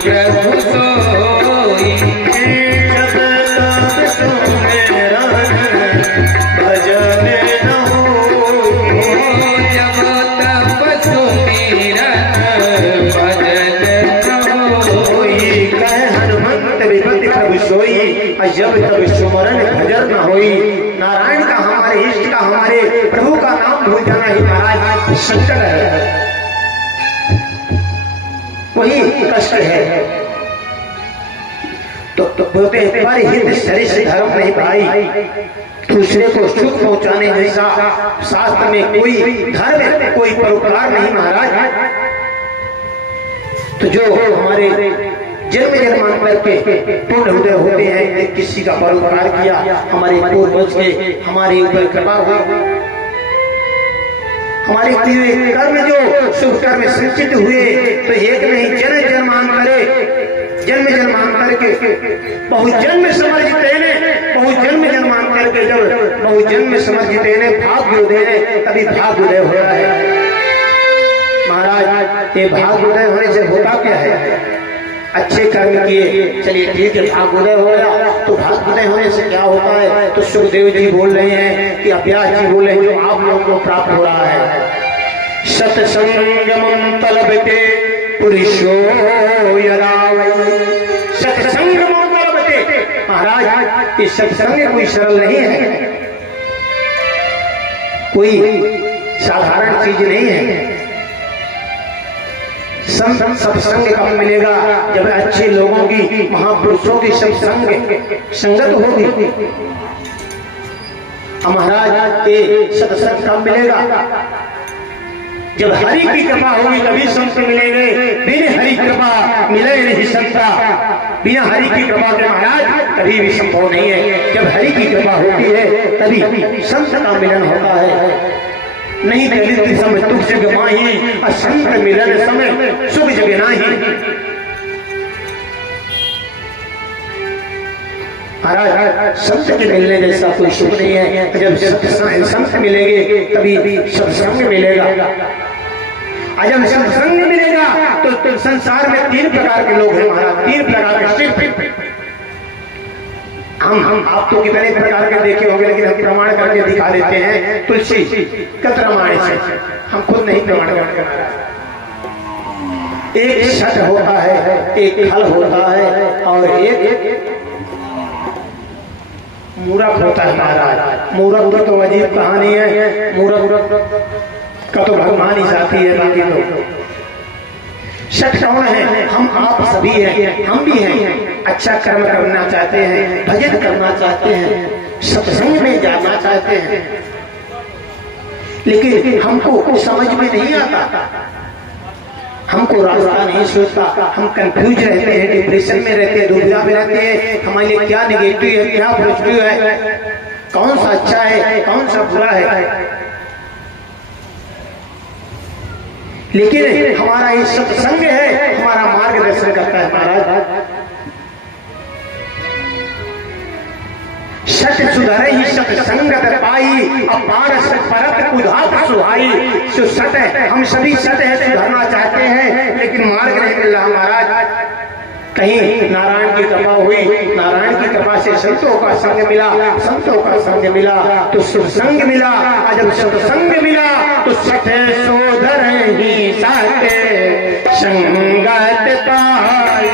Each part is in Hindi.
प्रभु सोई भजन न जब तब सुमिरन भजन न होई। कह हनुमंत विपति प्रभु सोई जब तब सुमरन भजन न होई। नारायण का, हमारे इष्ट का, हमारे प्रभु का नाम भूल जाना ही महाराज संकट है, वही कष्ट है। तो बोलते हैं पर हित सरिष धर्म नहीं भाई, दूसरे को सुख पहुंचाने जैसा शास्त्र में कोई धर्म, कोई परोपकार नहीं महाराज। तो जो हमारे जन्म जन्मांतर के पूर्ण हृदय होते हैं, किसी का परोपकार किया, हमारे पूर्वज के हमारे ऊपर कृपा हुई, हमारे किए कर्म जो शुभ कर्म संचित हुए, तो एक नहीं जन्म जन्मांतर के बहुजन्म समर्जित ने, बहुजन्म जन्मांतर के जब बहुजन्म समर्जित ने भाग्योदय ने, तभी भाग्योदय हो रहा है महाराज। ये भाग्योदय होने से होता क्या है? अच्छे कर्म किए, चलिए ठीक है, भाग्योदय हो गया। तो भाग्योदय होने से क्या होता है? तो सुखदेव जी बोल रहे हैं कि अभ्यास जी बोल रहे हैं, जो आप लोगों को प्राप्त हो रहा है। सत्संगम तलबते पुरुषो यदावै, सत्संगम तलबते महाराज, इस सत्संग कोई सरल नहीं है, कोई साधारण चीज नहीं है। सत्संग कब मिलेगा? जब अच्छे लोगों की, महापुरुषों की संगत होगी। महाराज ये सत्संग कब मिलेगा? जब हरि की कृपा होगी तभी संत मिलेंगे। बिना हरि कृपा मिले नहीं संता, बिना हरि की कृपा के महाराज कभी भी संभव नहीं है। जब हरि की कृपा होती है तभी संत का मिलन होता है। नहीं दलित समय दुख जग माही, असंत मिलन समय सुख जग नाही। महाराज संत के मिलने जैसा कोई सुख नहीं है। जब संत मिलेंगे तभी सत्संग मिलेगा। जब सत्संग मिलेगा तो संसार में तीन प्रकार के लोग हैं महाराज, तीन प्रकार के सिर्फ। हम आप तो कितने प्रकार के देखे होंगे, लेकिन हम प्रमाण करके दिखा देते हैं। तुलसी कत रामायण से, हम खुद नहीं प्रमाण करके। एक शट होता है, एक फल होता है, और एक मूरख होता है महाराज। मूरख तो अजीब कहानी है, मूरख का तो भगवान ही साथी है, बाकी तो शट कौन है? हम आप सभी हैं, हम भी हैं। अच्छा कर्म करना चाहते हैं, भजन करना चाहते हैं, सत्संग में जाना चाहते हैं, लेकिन हमको समझ में नहीं आता, हमको रास्ता नहीं सोचता। हम कंफ्यूज रहते हैं, डिप्रेशन में रहते हैं, दुविधा में रहते हैं। हमारे लिए क्या नेगेटिव है, क्या पॉजिटिव है, कौन सा अच्छा है, कौन सा बुरा है। लेकिन हमारा ये सत्संग है, हमारा मार्गदर्शन करता है महाराज। सत सुधरे ही सत्संगत पाई, अपार परत उधात सुहाई। जो सत है, हम सभी सत है, सुधरना चाहते हैं, लेकिन मार्ग नहीं मिल रहा महाराज। कहीं नारायण की कृपा हुई, नारायण की कृपा से संतों का संग मिला, संतों का संग मिला तो सत्संग मिला। जब सत्संग मिला तो सत सोधर ही सत संगत पाई,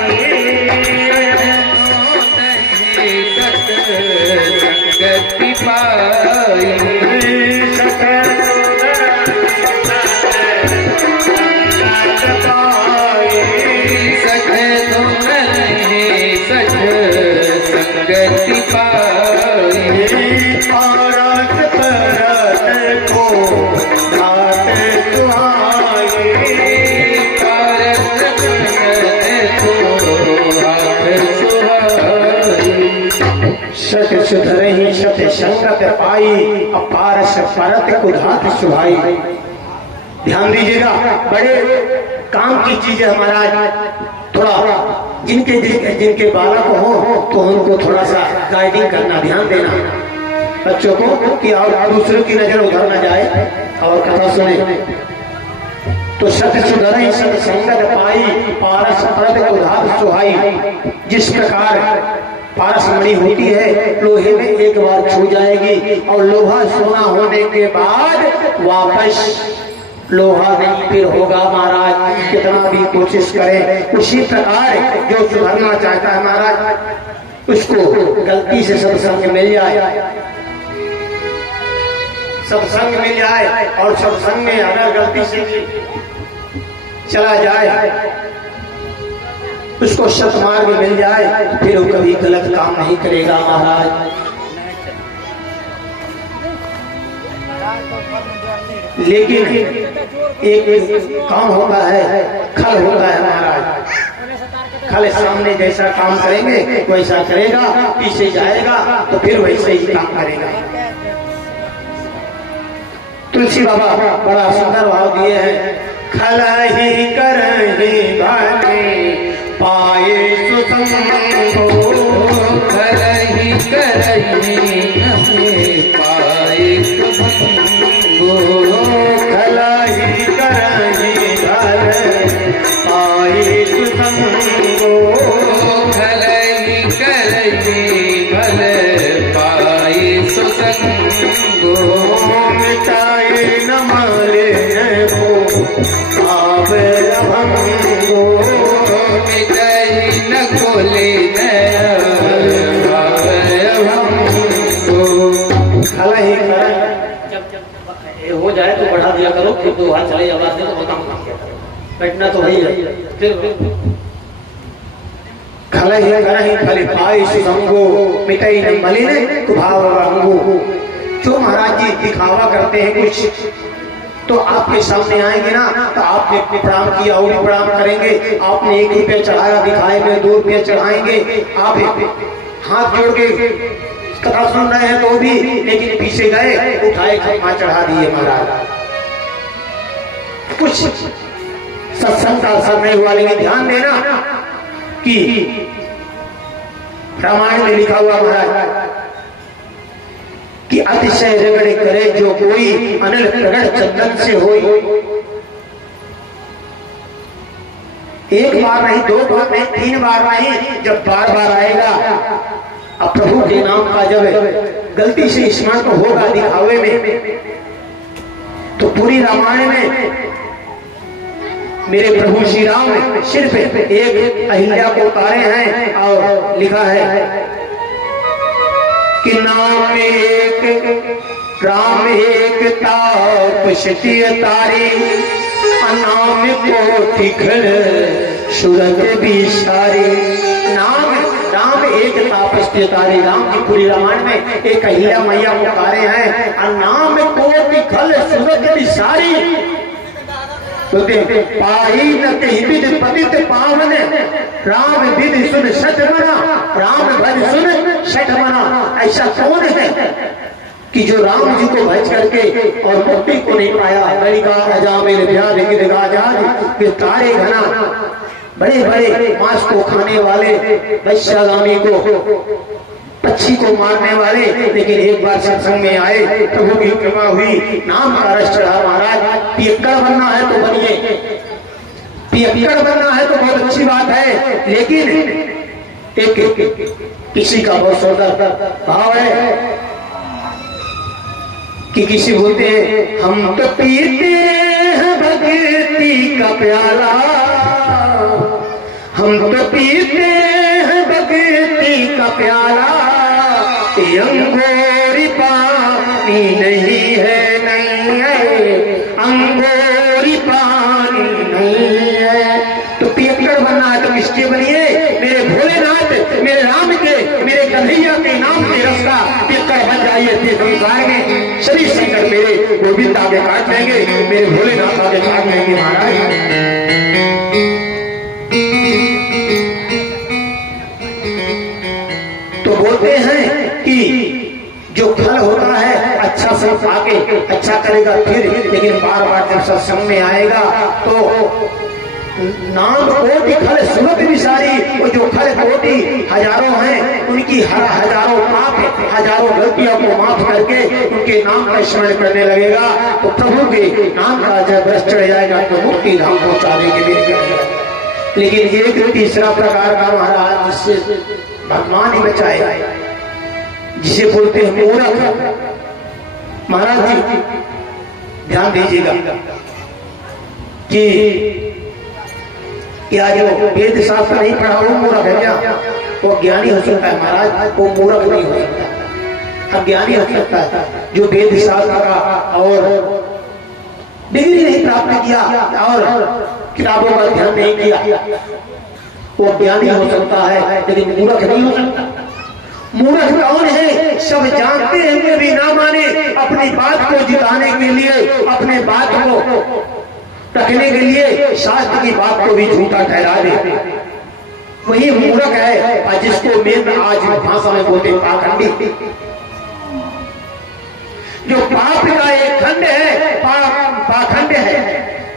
गति पाई। गति पाई, औरत परत को घाट सुहाई, औरत परत को घाट सुहाई। सत सुधरे ही सत संगत पाई, अपार परत को घाट सुहाई। ध्यान दीजिएगा, बड़े काम की चीज है महाराज। थोड़ा जिनके जिनके बालक हो तो उनको थोड़ा सा गाइडिंग करना, ध्यान देना बच्चों को कि और दूसरों की नजर उधर न जाए। और कथा सुने तो सत्य सुधरई सत संगत पाई पारस परत उधार सुहाई। जिस प्रकार पारस मणि होती है लोहे में एक बार छू जाएगी और लोहा सोना होने के बाद वापस लोहा नहीं फिर होगा महाराज, कितना भी कोशिश करें। उसी प्रकार जो सुधरना चाहता है महाराज उसको गलती से सत्संग मिल जाए, सत्संग मिल जाए और सत्संग में अगर गलती से चला जाए उसको सतमार्ग मिल जाए फिर वो कभी गलत काम नहीं करेगा महाराज। लेकिन एक काम होता है, खल होता है महाराज। खल सामने जैसा काम करेंगे वैसा करेगा, पीछे जाएगा तो फिर वैसे ही काम करेगा। तुलसी बाबा बड़ा सुंदर भाव दिए हैं। खल ही करही भागे पाए सुसंगो, खल ही करही पाए सुसंगो, खल ही करही भले पाए सुसंगो, खल ही करही भले पाए सुसंगो, मिटाए न माले को आवे अभंगो, मिटाई न खोले खल ही कर। जब हो जाए तो बढ़ा दिया करो, फिर दो हाथ चले आवाज दे तो बहुत काम किया करो, बैठना तो वही है। फिर खल ही करही फल पाई सुसंगो, मिटाई न मलिन कुभाव रंगो। जो महाराज जी दिखावा करते हैं कुछ तो आपके सामने आएंगे ना तो आपने प्रणाम किया और भी प्रणाम करेंगे। आपने 1 रुपया चढ़ाया दिखाए में 2 रुपया चढ़ाएंगे। आप हाथ जोड़ के कथा सुन रहे हैं तो भी, लेकिन पीछे गए उठाए खम्मा चढ़ा दिए महाराज। कुछ सत्संग का असर नहीं हुआ। लेकिन ध्यान देना कि रामायण में लिखा हुआ महाराज कि अतिशय रगड़े करे जो कोई अनिल प्रगट चंदन से होई। एक बार नहीं, 2 बार नहीं, 3 बार नहीं, जब बार बार आएगा अब प्रभु के नाम का जब गलती से स्मरण होगा दिखावे में तो पूरी रामायण में मेरे प्रभु श्री राम सिर्फ एक अहिल्या को उतारे हैं और लिखा है कि नाम एक राम एक तापशती तारी, अनाम को ठिखर सुरत बिसारी। नाम राम एक तापस्ती तारी, राम की पूरी रामायण में एक अहिल्या मैया पुकारे हैं। अनाम को ठिखर सुरत बिसारी, पाही न विध पतित पावन, राम विध सुन सठ मना, राम भज सुन सठ मना। ऐसा कौन है कि जो राम जी को भज करके और मुक्ति को नहीं पाया। ललिका अजामिल व्याध गिरगाजाद तारे घना, बड़े बड़े मांस को खाने वाले वैश्यागामी को, पक्षी को मारने वाले, लेकिन एक बार सत्संग में आए, प्रभु की कृपा हुई, नाम का रस चढ़ा महाराज। पियक्कड़ बनना है तो बनिए, पियक्कड़ बनना है तो बहुत अच्छी बात है। लेकिन एक किसी का बहुत सुंदर भाव है कि किसी बोलते हैं हम तो पीते हैं भक्ति का प्याला, हम तो पीते हैं भक्ति का प्याला, अंगूरी पानी नहीं है, नहीं है, अंगूरी पानी नहीं है। तो पियक्कड़ बनना है तो किसके बनिए? मेरे भोलेनाथ, मेरे राम के, मेरे कन्हैया के नाम के रास्ता पियक्कड़ बन जाइए। फिर संसार में सभी संकट मेरे गोविंद आगे काट देंगे, मेरे भोलेनाथ आगे काट देंगे महाराज। तो बोलते हैं कि जो फल होता है अच्छा फल पाके अच्छा करेगा फिर, लेकिन बार बार जब सत्संग में आएगा तो नाम कोटि खल सुरत विसारी, वो जो खल कोटि हजारों हैं उनकी हजारों पाप हजारों गलतियों को माफ करके उनके नाम का स्मरण करने लगेगा तो प्रभु के नाम का जब रस चढ़ जाएगा तो मुक्ति धाम पहुंचाने के लिए। लेकिन एक तीसरा प्रकार का महाराज जिससे भगवान ही बचाए, जिसे बोलते हैं मूर्ख। महाराज जी ध्यान दीजिएगा कि क्या जो वेद शास्त्र नहीं पढ़ा वो मूर्ख है क्या? वो ज्ञानी हो सकता है महाराज, वो मूर्ख नहीं हो सकता, अज्ञानी हो सकता है। जो वेद शास्त्र का और डिग्री नहीं प्राप्त किया और किताबों का ध्यान नहीं किया वो ज्ञानी हो सकता है, लेकिन मूर्ख नहीं हो सकता। मूर्ख कौन है? सब जानते हुए भी ना माने, अपनी बात को जिताने के लिए, अपने बात को रखने के लिए शास्त्र की बात को भी झूठा ठहरा दे, वही मूर्ख है। और जिसको मैं आज भाषा में बोलते पाखंडी, जो पाप का एक खंड है, पाखंड है,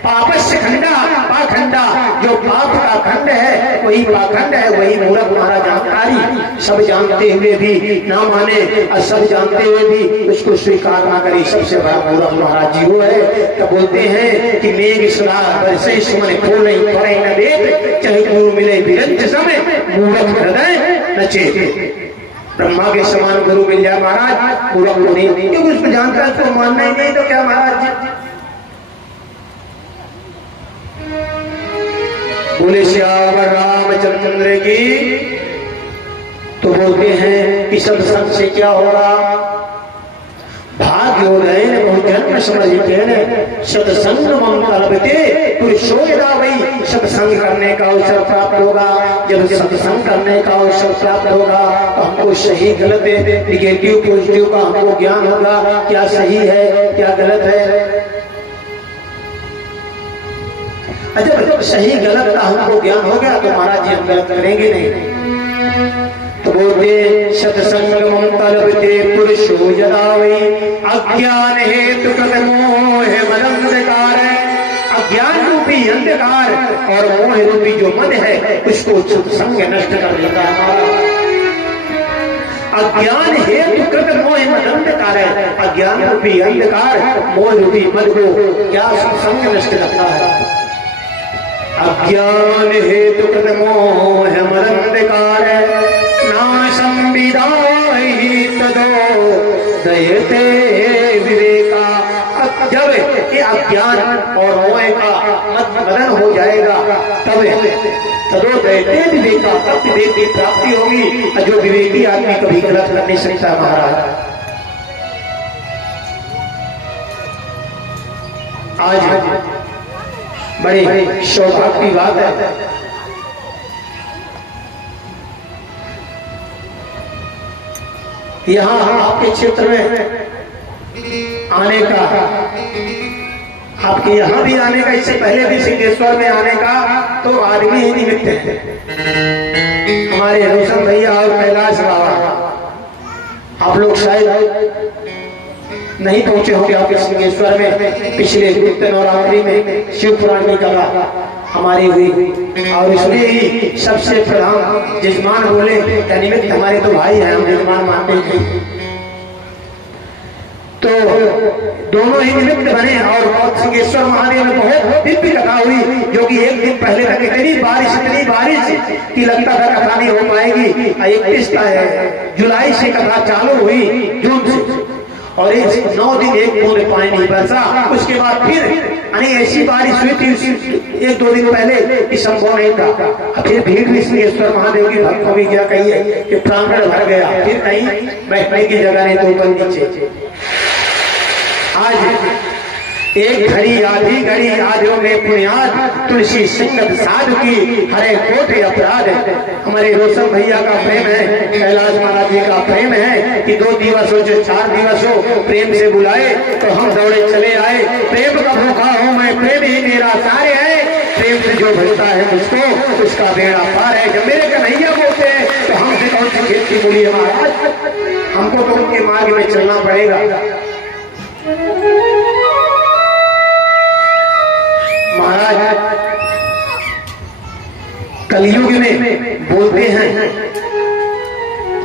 पापस्य खंडा पाखंडा, जो पाप का खंड है वही पाखंड है, वही मूर्ख महाराज जानकारी। सब जानते हुए भी ना माने और सब जानते हुए भी उसको स्वीकार ना करे, सबसे बड़ा मूर्ख महाराज जी वो है। तो बोलते हैं कि मेघ सुना बरसे सुमन फूल नहीं पड़े न देत, चाहे गुरु मिले विरंज समय मूर्ख हृदय नचे। ब्रह्मा के समान गुरु मिल जाए महाराज, मूर्ख को नहीं, क्योंकि उसको जानता है, उसको मानना ही नहीं तो क्या महाराज जी। बोले श्याम रामचंद्र की। तो बोलते हैं कि सत्संग से क्या होगा? भाग्योदय बहु जन्म समझते सत्संग ममता लभते पुरुषोदा वही। सत्संग करने का अवसर प्राप्त होगा, जब सत्संग करने का अवसर प्राप्त होगा तो हमको सही गलत निगेटिव पॉजिटिव का हमको ज्ञान होगा, क्या सही है क्या गलत है। जब सही गलत का हमको ज्ञान हो गया तो महाराज जी हम गलत करेंगे नहीं। तो बोलते सत्संग ममता लभते पुरुषो यदा वै, अज्ञान हेतु कृत मोह मदंधकार। अज्ञान रूपी अंधकार और मोह रूपी जो मन है उसको सत्संग नष्ट कर देता है। अज्ञान हेतु कृत मोह मदंधकार है, अज्ञान रूपी अंधकार मोह रूपी मन को क्या सत्संग नष्ट करता है। अज्ञान हेतु कृत मोह मदंधकार नाशं विदाहि तदो दयते विवेका। जब ये अज्ञान और मोह का मदन हो जाएगा तब तदो दयते विवेका, तब विवेक की प्राप्ति होगी। जो विवेकी आदमी कभी गलत कर नहीं सकता महाराज। आज बड़े सौभाग्य की बात है, यहाँ आपके क्षेत्र में आने का, आपके यहाँ भी आने का, इससे पहले भी सिद्धेश्वर में आने का तो आदमी ही निमित्त है। हमारे रोशन भैया और कैलाश बाबा, आप लोग शायद नहीं पहुंचे होंगे आपके सिद्धेश्वर में। पिछले गुप्त नवरात्रि में शिव पुराण की कथा हमारी हुई और इसमें ही सबसे प्रधान जजमान बोले निमित्त हमारे तो भाई हैं, हम जजमान मानते हैं। तो दोनों ही निमित्त बने और सिद्धेश्वर महादेव में बहुत दिव्य कथा हुई, जो कि एक दिन पहले तक इतनी बारिश की लगता था कथा नहीं हो पाएगी। 31 जुलाई से कथा चालू हुई, जून से, और 9 दिन एक बूंद पानी नहीं बरसा। उसके बाद फिर ऐसी बारिश हुई थी 1-2 दिन पहले कि संभव नहीं था। फिर भीड़ भी सिद्धेश्वर महादेव की भक्त भी क्या कहिए कि प्रांगण भर गया, फिर कहीं बैठने की जगह नहीं तो ऊपर नीचे। आज एक घड़ी आधी घड़ी आधियों में पुण्याद तुलसी सिंगत साधु की हरे कोटे अपराध। हमारे रोशन भैया का प्रेम है, कैलाश महाराज जी का प्रेम है कि 2 दिवस हो 4 दिवस हो प्रेम से बुलाए तो हम दौड़े चले आए। प्रेम का भूखा हूँ मैं, प्रेम ही मेरा सारे है। प्रेम से जो भरता है मुझको उसका बेड़ा पार है। जब मेरे कन्हैया बोलते हैं तो हमसे कौन सी खेत की बोली है महाराज, हमको तो उनके मार्ग में चलना पड़ेगा। महाराज कलयुग में बोलते हैं,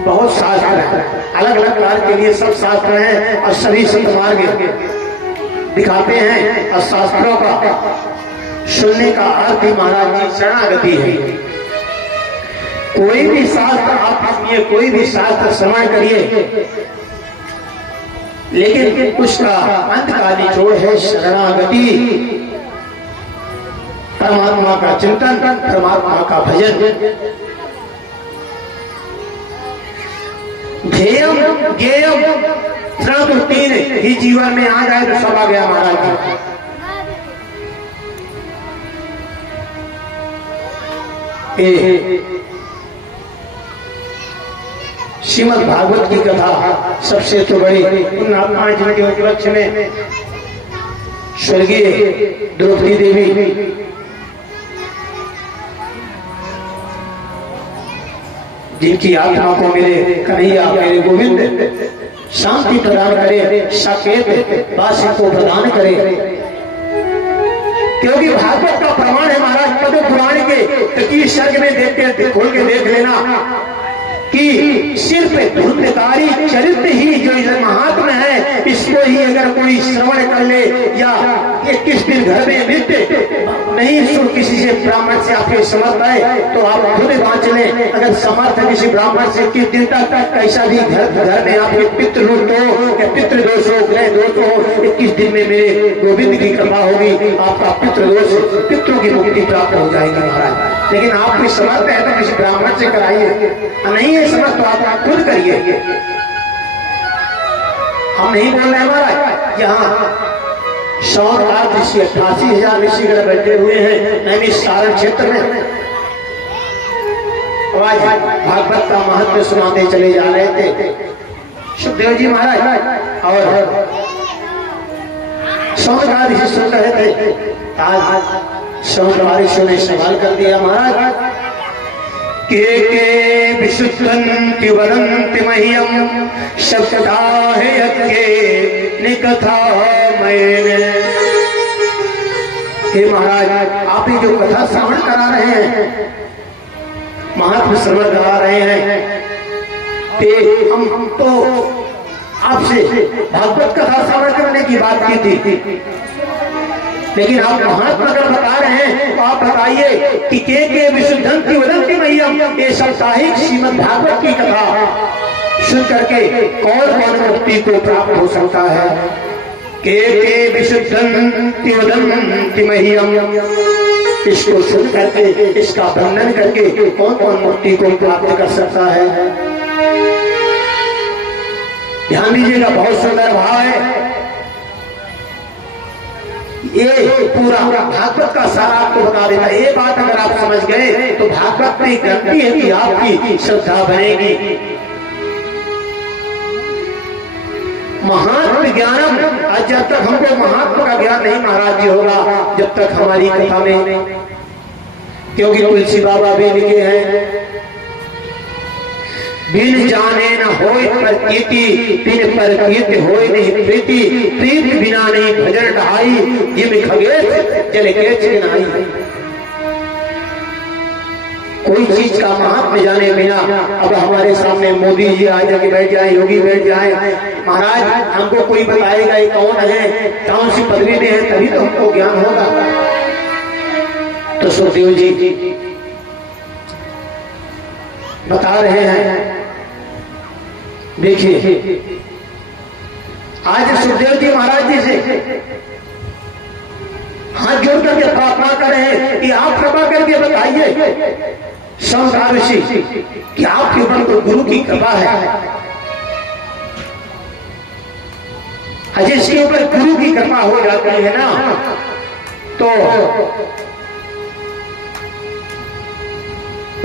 बहुत शास्त्र है, अलग अलग कार्य के लिए सब शास्त्र हैं और सभी सतमार्ग दिखाते हैं। और शास्त्रों का सुनने का अर्थ ही महाराज जी शरणागति है। कोई भी शास्त्र आप सुनिए, कोई भी शास्त्र श्रवण करिए, लेकिन उसका अंत का निचोड़ है शरणागति, परमात्मा का चिंतन, परमात्मा का भजन। ध्येयम ज्ञेयम तो तीन ही जीवन में आ जाए तो सब आ गया महाराज जी। श्रीमद् भागवत की कथा सबसे तो बड़ी उन आत्माएं जिनके वक्ष में स्वर्गीय द्रौपदी देवी जिनकी आत्मा को मेरे कन्हैया मेरे गोविंद शांति प्रदान करे, साकेत वासी को प्रदान करे। क्योंकि भागवत का प्रमाण है महाराज पद्म पुराण के तकी सर्ग में देखते खोल के देख लेना कि सिर्फ धुंधकारी चरित्र ही जो महात्मा है, इसको ही अगर कोई श्रवण कर ले या 21 दिन घर में नृत्य नहीं सुन किसी से ब्राह्मण से आपके समर्थ है तो आप खुद बांच लें। अगर समर्थ है किसी ब्राह्मण से 21 दिन तक कैसा भी घर में आपके पितृ हो या पितृ दोष हो, ग्रह दोष हो, 21 दिन में मेरे गोविंद की कृपा होगी, आपका पितृ दोष पितरों की मुक्ति प्राप्त हो जाएगी महाराज। लेकिन आप भी समर्थ है तो किसी ब्राह्मण से कराइए, नहीं है समर्थ तो आप खुद करिए। हम नहीं बोल रहे महाराज, यहाँ 100 ऋषि 88,000 ऋषिगण बैठे हुए हैं नैमिष सारण क्षेत्र में। आज भागवत का महत्व सुनाते चले जा रहे थे सुखदेव जी महाराज, और 100 ऋषि सुन रहे थे। आज 100 ऋषियों ने सवाल कर दिया महाराज के विशुद्धन्ति वदन्ति मह्यम शब्दा है यज्ञे निकथा मैंने। हे महाराज, आप ही जो कथा श्रवण करा रहे हैं, महात्मा श्रवण करा रहे हैं, हम तो आपसे भागवत कथा श्रवण करने की बात की थी, लेकिन आप महात्मा अगर बता रहे हैं तो आप बताइए कि के विशुद्धन्ति वदन्ति मह्यम, ये साप्ताहिक श्रीमद् भागवत की कथा सुन करके कौन कौन मुक्ति को प्राप्त हो सकता है। के विशुद्धन्ति वदन्ति मह्यम, इसको सुन करके इसका वर्णन करके कौन कौन मुक्ति को प्राप्त कर सकता है। ध्यान दीजिएगा, बहुत सुंदर भाव है। ये पूरा भागवत का सारा आपको बता देता है। ये बात अगर आप समझ गए तो भागवत में गारंटी है कि आपकी श्रद्धा बनेगी। महात्म ज्ञानम, जब तक हमको महात्मा का ज्ञान नहीं महाराज जी होगा, जब तक हमारी कथा में, क्योंकि तुलसी बाबा भी लिखे हैं, बिन जाने न होय प्रतीति, बिन प्रतीति होय नहीं प्रीति, प्रीत बिना नहीं भजन ढाई, जिम खगेश चले केच गिनाई। कोई चीज का महात्मा जाने बिना, अब हमारे सामने मोदी जी आ जाके बैठ जाए, योगी बैठ जाए, महाराज हमको कोई बताएगा ये कौन है, कौन सी पदवी में है, तभी तो हमको ज्ञान होगा। तो सुखदेव जी बता रहे हैं, देखिए आज सुखदेव जी महाराज जी से हाथ जोड़ करके प्रार्थना करें कि आप कृपा करके बताइए संसार ऋषि कि आपके ऊपर तो गुरु की कृपा है, जिसके ऊपर गुरु की कृपा हो जाती है ना, तो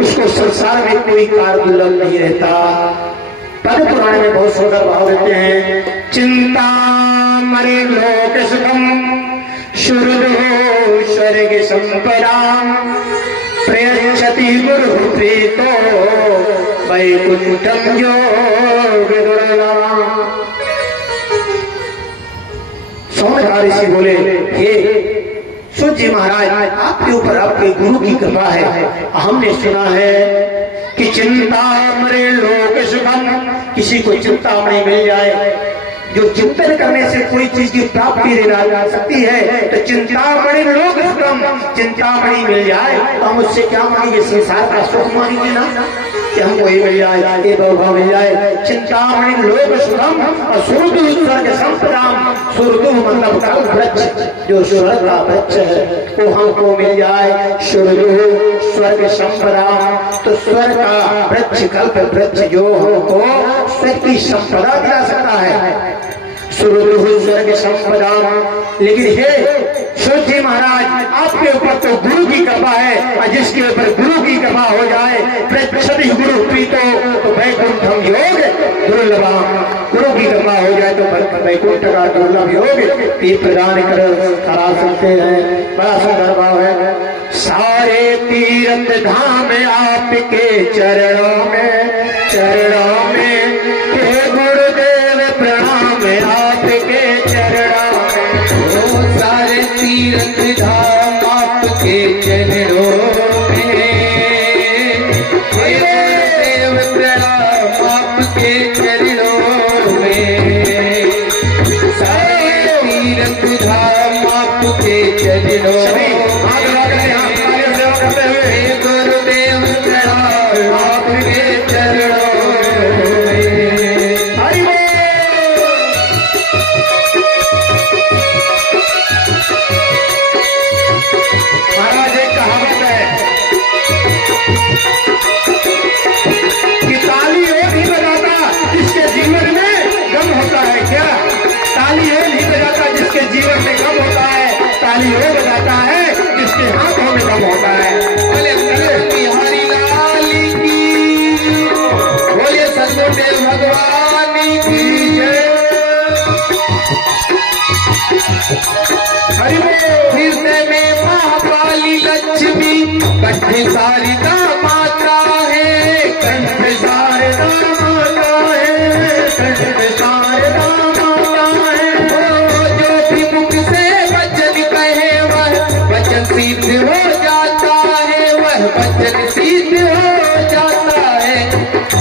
उसको संसार में कोई कार्य दुर्लभ नहीं रहता। पद पुराण में बहुत सुंदर भाव देते हैं, चिंता मरे लोक सुखम शुरुद हो स्वर्ग संपदा, प्रयच्छति गुरु प्रीतो वैकुंठम योग दुर्लभम। सौनक ऋषि बोले, हे सूत जी महाराज, आपके ऊपर आपके गुरु की कृपा है। हमने सुना है कि चिंतामणि लोक सुखम, किसी को चिंतामणि मिल जाए, जो चिंतन करने से कोई चीज की प्राप्ति देना जा सकती है, तो चिंतामणि लोक सुखम, चिंतामणि मिल जाए तो हम उससे क्या मांगेंगे? संसार का सुख मांगेंगे ना, कि हमको ये मिल जाए, ये वैभव मिल जाए। चिंतामणि लोक सुखम और सुरदु स्वर्ग संपदाम, सुरदु मतलब कल्प वृक्ष, जो स्वर्ग का वृक्ष है वो हमको मिल जाए। सुरदु स्वर्ग संपदाम, तो स्वर्ग का वृक्ष कल्प वृक्ष जो हमको स्वर्ग की संपदा दिला सकता है, सुरदु स्वर्ग संपदा। लेकिन हे सूत जी महाराज, आपके ऊपर तो गुरु की कृपा है, और जिसके ऊपर गुरु की कृपा हो जाए, प्रत्यक्ष गुरु प्रीतो तो वैकुंठम योग दुर्लभम, गुरु की कृपा हो जाए तो वैकुंठ का दुर्लभ योग भी प्रदान करा सकते हैं। बड़ा सुंदर भाव है। सारे तीर्थ धाम आपके चरणों में, चरणों में, हे गुरुदेव प्रणाम आपके चरणों में। सारे तीर्थ धाम आपके चरणों में, हे गुरुदेव प्रणाम आपके चरणों में। सारे तीर्थ धाम आपके चरणों में, हे गुरुदेव प्रणाम आपके चरणों में। महाराज एक कहावत है कि ताली वो नहीं बजाता जिसके जीवन में गम होता है। क्या ताली वो नहीं बजाता जिसके जीवन में गम होता है, ताली वो बजाता है जिसके हाथों में गम होता है। बोले बिहारी लाल की, बोले सदगुरुदेव भगवान की जय। हृदय में महाकाली लक्ष्मी, कंठ शारदा माता है, कंठ शारदा माता है, कंठ शारदा माता है। जो भी मुख से वचन कहे वह वचन सिद्ध हो जाता है, वह वचन सिद्ध हो जाता है।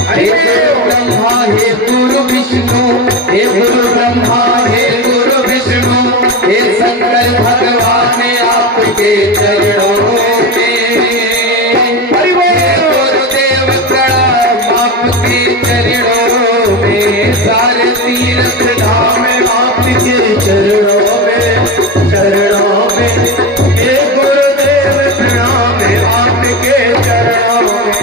हे गुरु ब्रह्मा हे गुरु विष्णु, हे गुरु ब्रह्मा हे गुरु विष्णु, हे शंकर भगवान आपके चरणों में। हे गुरुदेव प्रणाम आपके चरणों में। सारे तीर्थ धाम आपके चरणों में, चरणों में, हे गुरुदेव प्रणाम आपके चरणों में।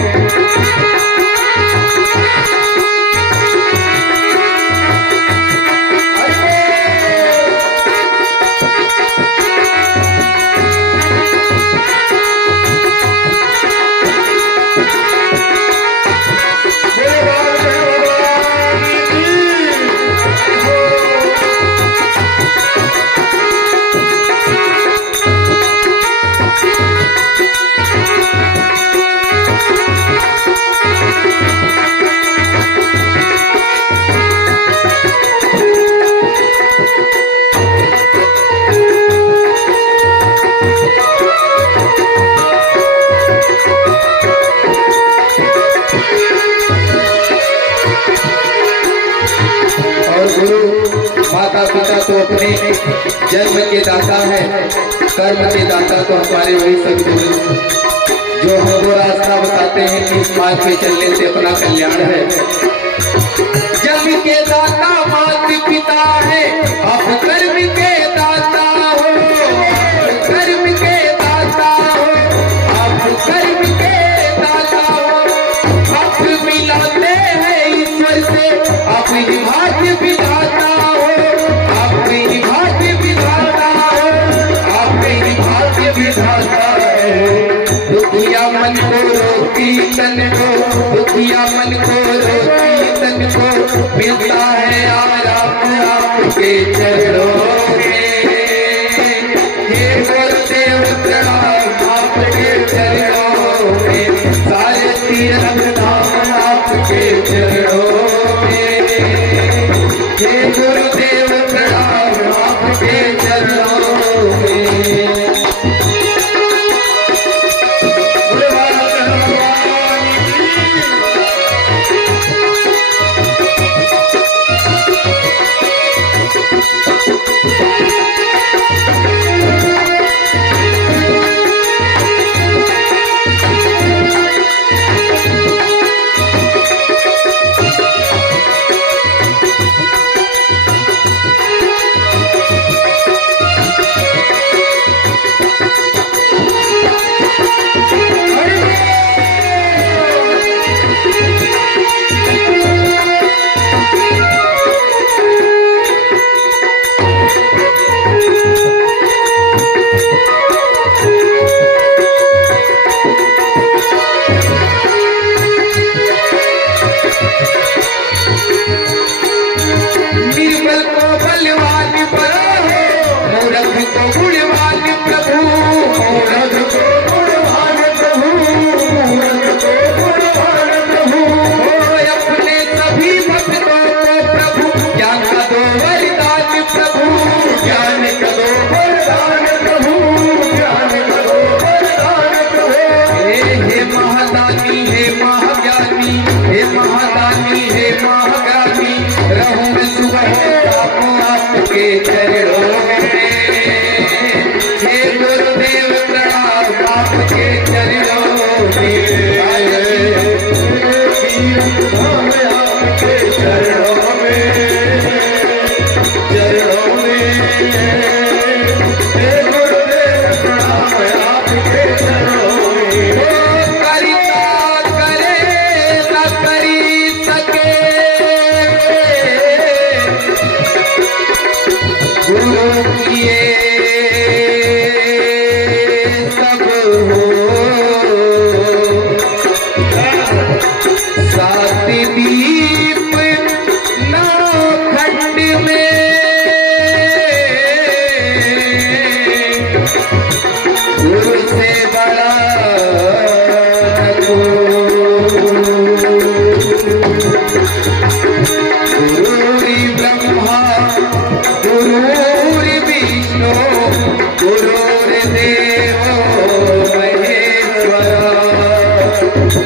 माता पिता तो अपने जन्म के दाता है, कर्म के दाता तो हमारे वही सदगुरु जो हमको रास्ता बताते हैं कि इस मार्ग पे चलने से अपना कल्याण है। जन्म के दाता माता पिता है, आप कर्म के दाता हो, कर्म के दाता हो, आप कर्म के दाता हो। आप मिलाते हैं ईश्वर से, आप ही भाग्य विधाता हो, आप ही भाग्य विधाता हो, आप ही भाग्य विधाता है। दुखिया मन को रोकी तन को, दुखिया मन को रोकी तन को, मिलता है आराम आपके गुरु ये सब हो, सात दीप नौ खंड में गुरु से बड़ा गुरुरी ब्रह्मा गुरुरी विष्णु गुरुर्देवो महेश्वरा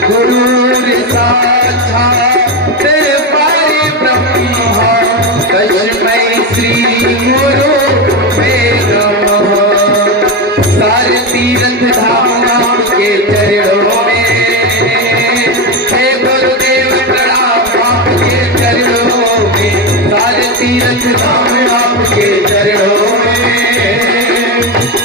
गुरुर् साक्षात् परब्रह्म तस्मै श्री गुरुवे नमः। सारे तीर्थ धाम आपके चरणों में, हे गुरुदेव प्रणाम आपके चरणों में। सारे तीर्थ धाम आपके चरणों में,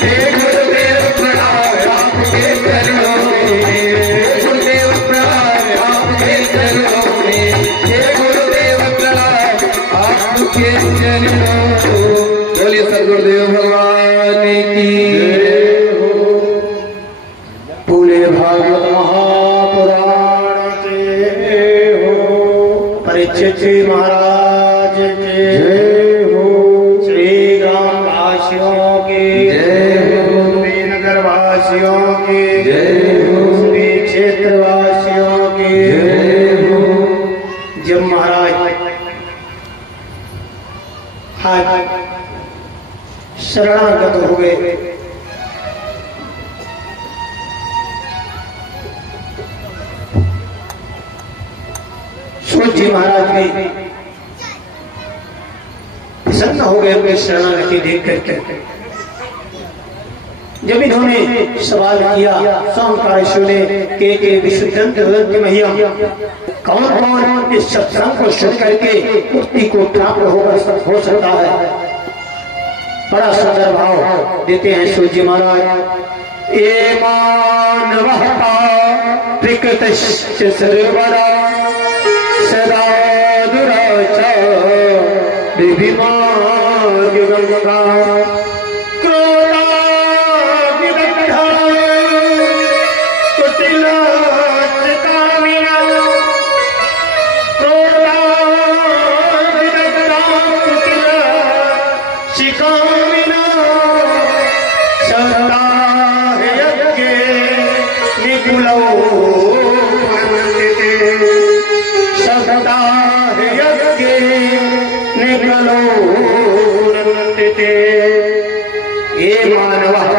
हे गुरुदेव प्रणाम आपके चरणों में। हे गुरुदेव प्रणाम आपके चरणों में, हे गुरुदेव प्रणाम आपके चरणों। बोलिए सद्गुरुदेव भगवान की पूरे भागवत महापुराण के हो, परीक्षित महाराज के जय हो, श्री ग्राम वासियों के जय हो, नगर वासियों के जय हो, श्री क्षेत्र वासियों के जय हो। जब महाराज आज शरणागत हो गए, सूरज जी महाराज भी प्रसन्न हो गए अपने शरणागति देख करके। जब इन्होंने सवाल किया सोमकार ने के विशुद्ध महियम, कौन कौन इस सत्संग को सुन करके मुक्ति को प्राप्त हो सकता है, बड़ा सुंदर भाव देते हैं सूरज जी महाराज। ए मानवः विकृत सर्वदा सदा दुराचा विभिमार्गगंगा क्रोधा विदग्धा कुटिला चिकामिना क्रोधा विदग्धा कुटिला चिकामिना सत्ताः यज्ञे निकुलो सदाह यज्ञे निकलो नंदिते। ये मानवः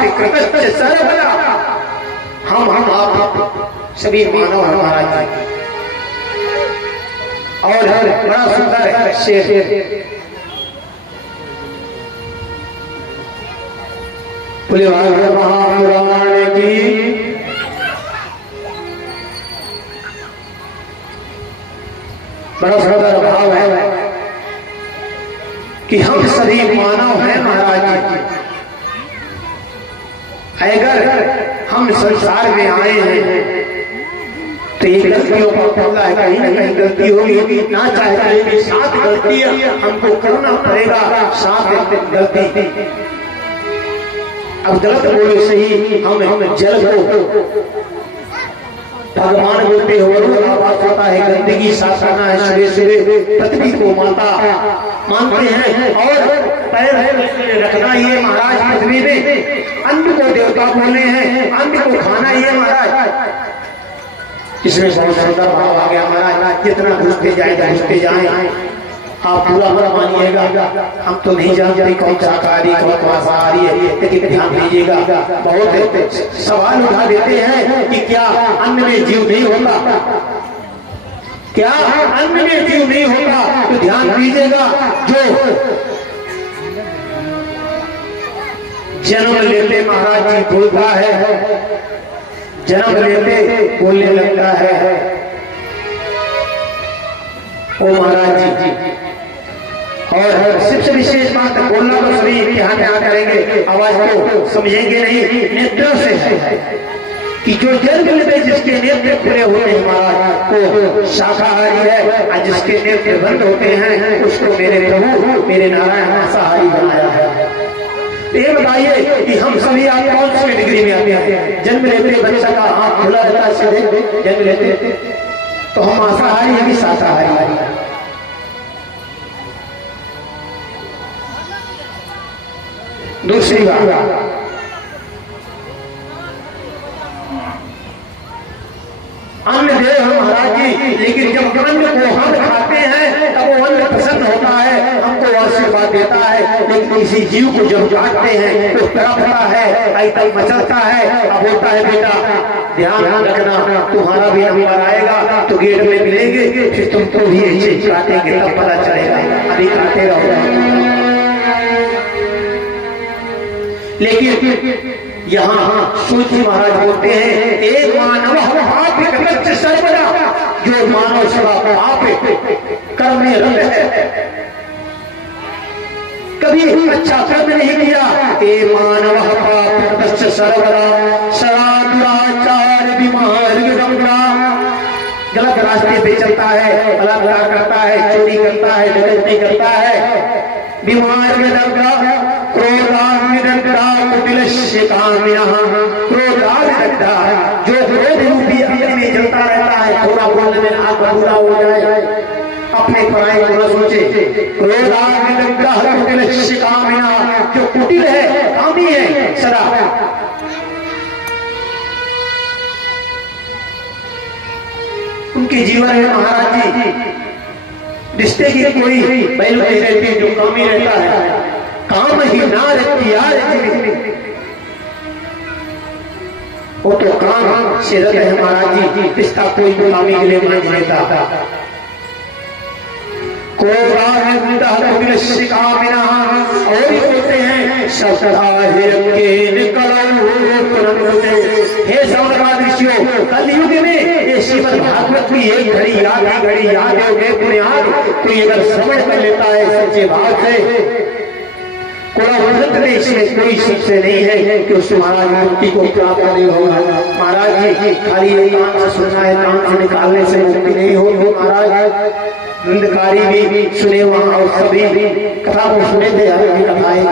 विकृतस्य सर्वदा, हम आप सभी मानव हमारा जी। और बड़ा सुंदर शेर पूरे भागवत महापुराण की बड़ा सुंदर भाव है कि हम सभी मानव हैं महाराज जी। अगर हम संसार में आए हैं तो ये गलतियों का पता है, कहीं ना कहीं गलती होगी, ना चाहते भी 7 गलतियां हमको करना पड़ेगा, 7 गलती। अब गलत बोले सही हम जल को भगवान बोलते हो, बात होता है गंदगी साफ करना है, सुबह सुबह पृथ्वी को माता मानते हैं और पैर रखना ये महाराज पृथ्वी में, अन्न को देवता बोले हैं, अन्न को खाना ये महाराज। इसमें बहुत सुंदर भाव आ गया महाराज। जितना घुसते जाए आप पूरा पूरा मानिएगा। हम तो नहीं जानते कौन शाकाहारी कौन मांसाहारी है, लेकिन ध्यान दीजिएगा। बहुत सवाल उठा देते हैं कि क्या अन्न में जीव नहीं होता, क्या अन्न में जीव नहीं होता? तो ध्यान दीजिएगा, जो जन्म लेते महाराज जी बोलता है, जन्म लेते बोलने लगता है, ओ महाराज जी। और सबसे विशेष बात बोलना तो सभी ध्यान करेंगे, आवाज को समझेंगे नहीं, नेत्रों से है। कि जो जन्म में जिसके नेत्र खुले हुए हैं महाराज वो शाकाहारी है, और जिसके नेत्र बंद होते हैं उसको मेरे प्रभु मेरे नारायण मांसाहारी बनाया है। ये बताइए कि हम सभी आप कौन सी डिग्री में आते हैं? जन्म लेते बच्चा का आंख खुला रहता है, सीधे जन्म लेते तो हम मांसाहारी हैं कि शाकाहारी? दूसरी बात, अन्न दे महाराज जी, लेकिन जब अन्न को हम खाते हैं तब वो अन्न प्रसन्न होता है, हमको आशीर्वाद देता है। लेकिन किसी जीव को जब काटते हैं तो तड़पता है, ऐसा मचलता है, अब होता है बेटा ध्यान रखना, तुम्हारा भी नंबर आएगा तो गेट में मिलेंगे, फिर तुमको भी ऐसे काटेंगे तब पता चलेगा, अभी काटे रहो। लेकिन यहाँ सूची महाराज बोलते हैं एक मानव सर्वदा, जो मानव सदा पाप कर्म में रत है, कभी अच्छा कर्म नहीं किया, ए मानव पाप सर्वदा सदा दुराचार बीमार गलत रास्ते पे चलता है, बलात्कार करता है, चोरी करता है, डकैती करता है, बीमार जो क्रोध रूपी अग्नि में जलता रहता है, थोड़ा बोलने में आग बबूला हो जाए, अपने पराई को न सोचे। जो कुटिल है, कामी है सदा, उनके जीवन में महाराज जी रिश्ते की कोई पहलू नहीं रहती, जो कामी रहता है, काम ही ना रहती यार, वो तो काम से रत है महाराज जी, रिश्ता कोई कामी के लिए मान लेता। और बोलते हैं हे सौरवादियों, कलयुग में ये श्रीमद् भागवत की एक घड़ी याद है बुनियाद, कोई अगर श्रवण कर लेता है सच्चे भाव से, इसमें कोई शिक्षा नहीं है कि उस महाराज मुक्ति को प्राप्त नहीं होगा। महाराज जी खाली कान से सुनना है, कान से निकालने से मुक्ति नहीं होगी महाराज। वृंदकारी भी सुने वहां और सभी कथा को सुने थे, हमें कथाएं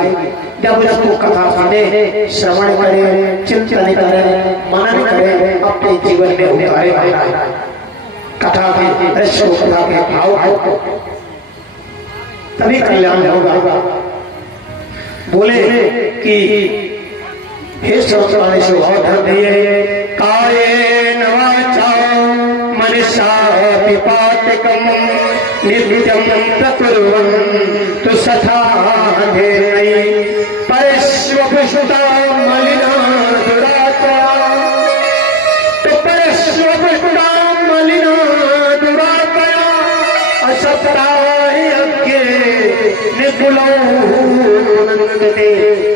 जब जब वो कथा सुने, श्रवण करें, चिंतन करें, मनन करें, अपने जीवन में उतारे कथा के दृश्य को, कथा के भाव को, तभी कल्याण होगा। बोले कि हे कायेन वाचा मनसा पिपातकम नित्यम प्रकुर्वन्तु सथा परश्वपुष्टा मलिना दुरात्मा, तो परश्वपुष्टा मलिना दुरात्मा असप्ताह यज्ञे निपुलो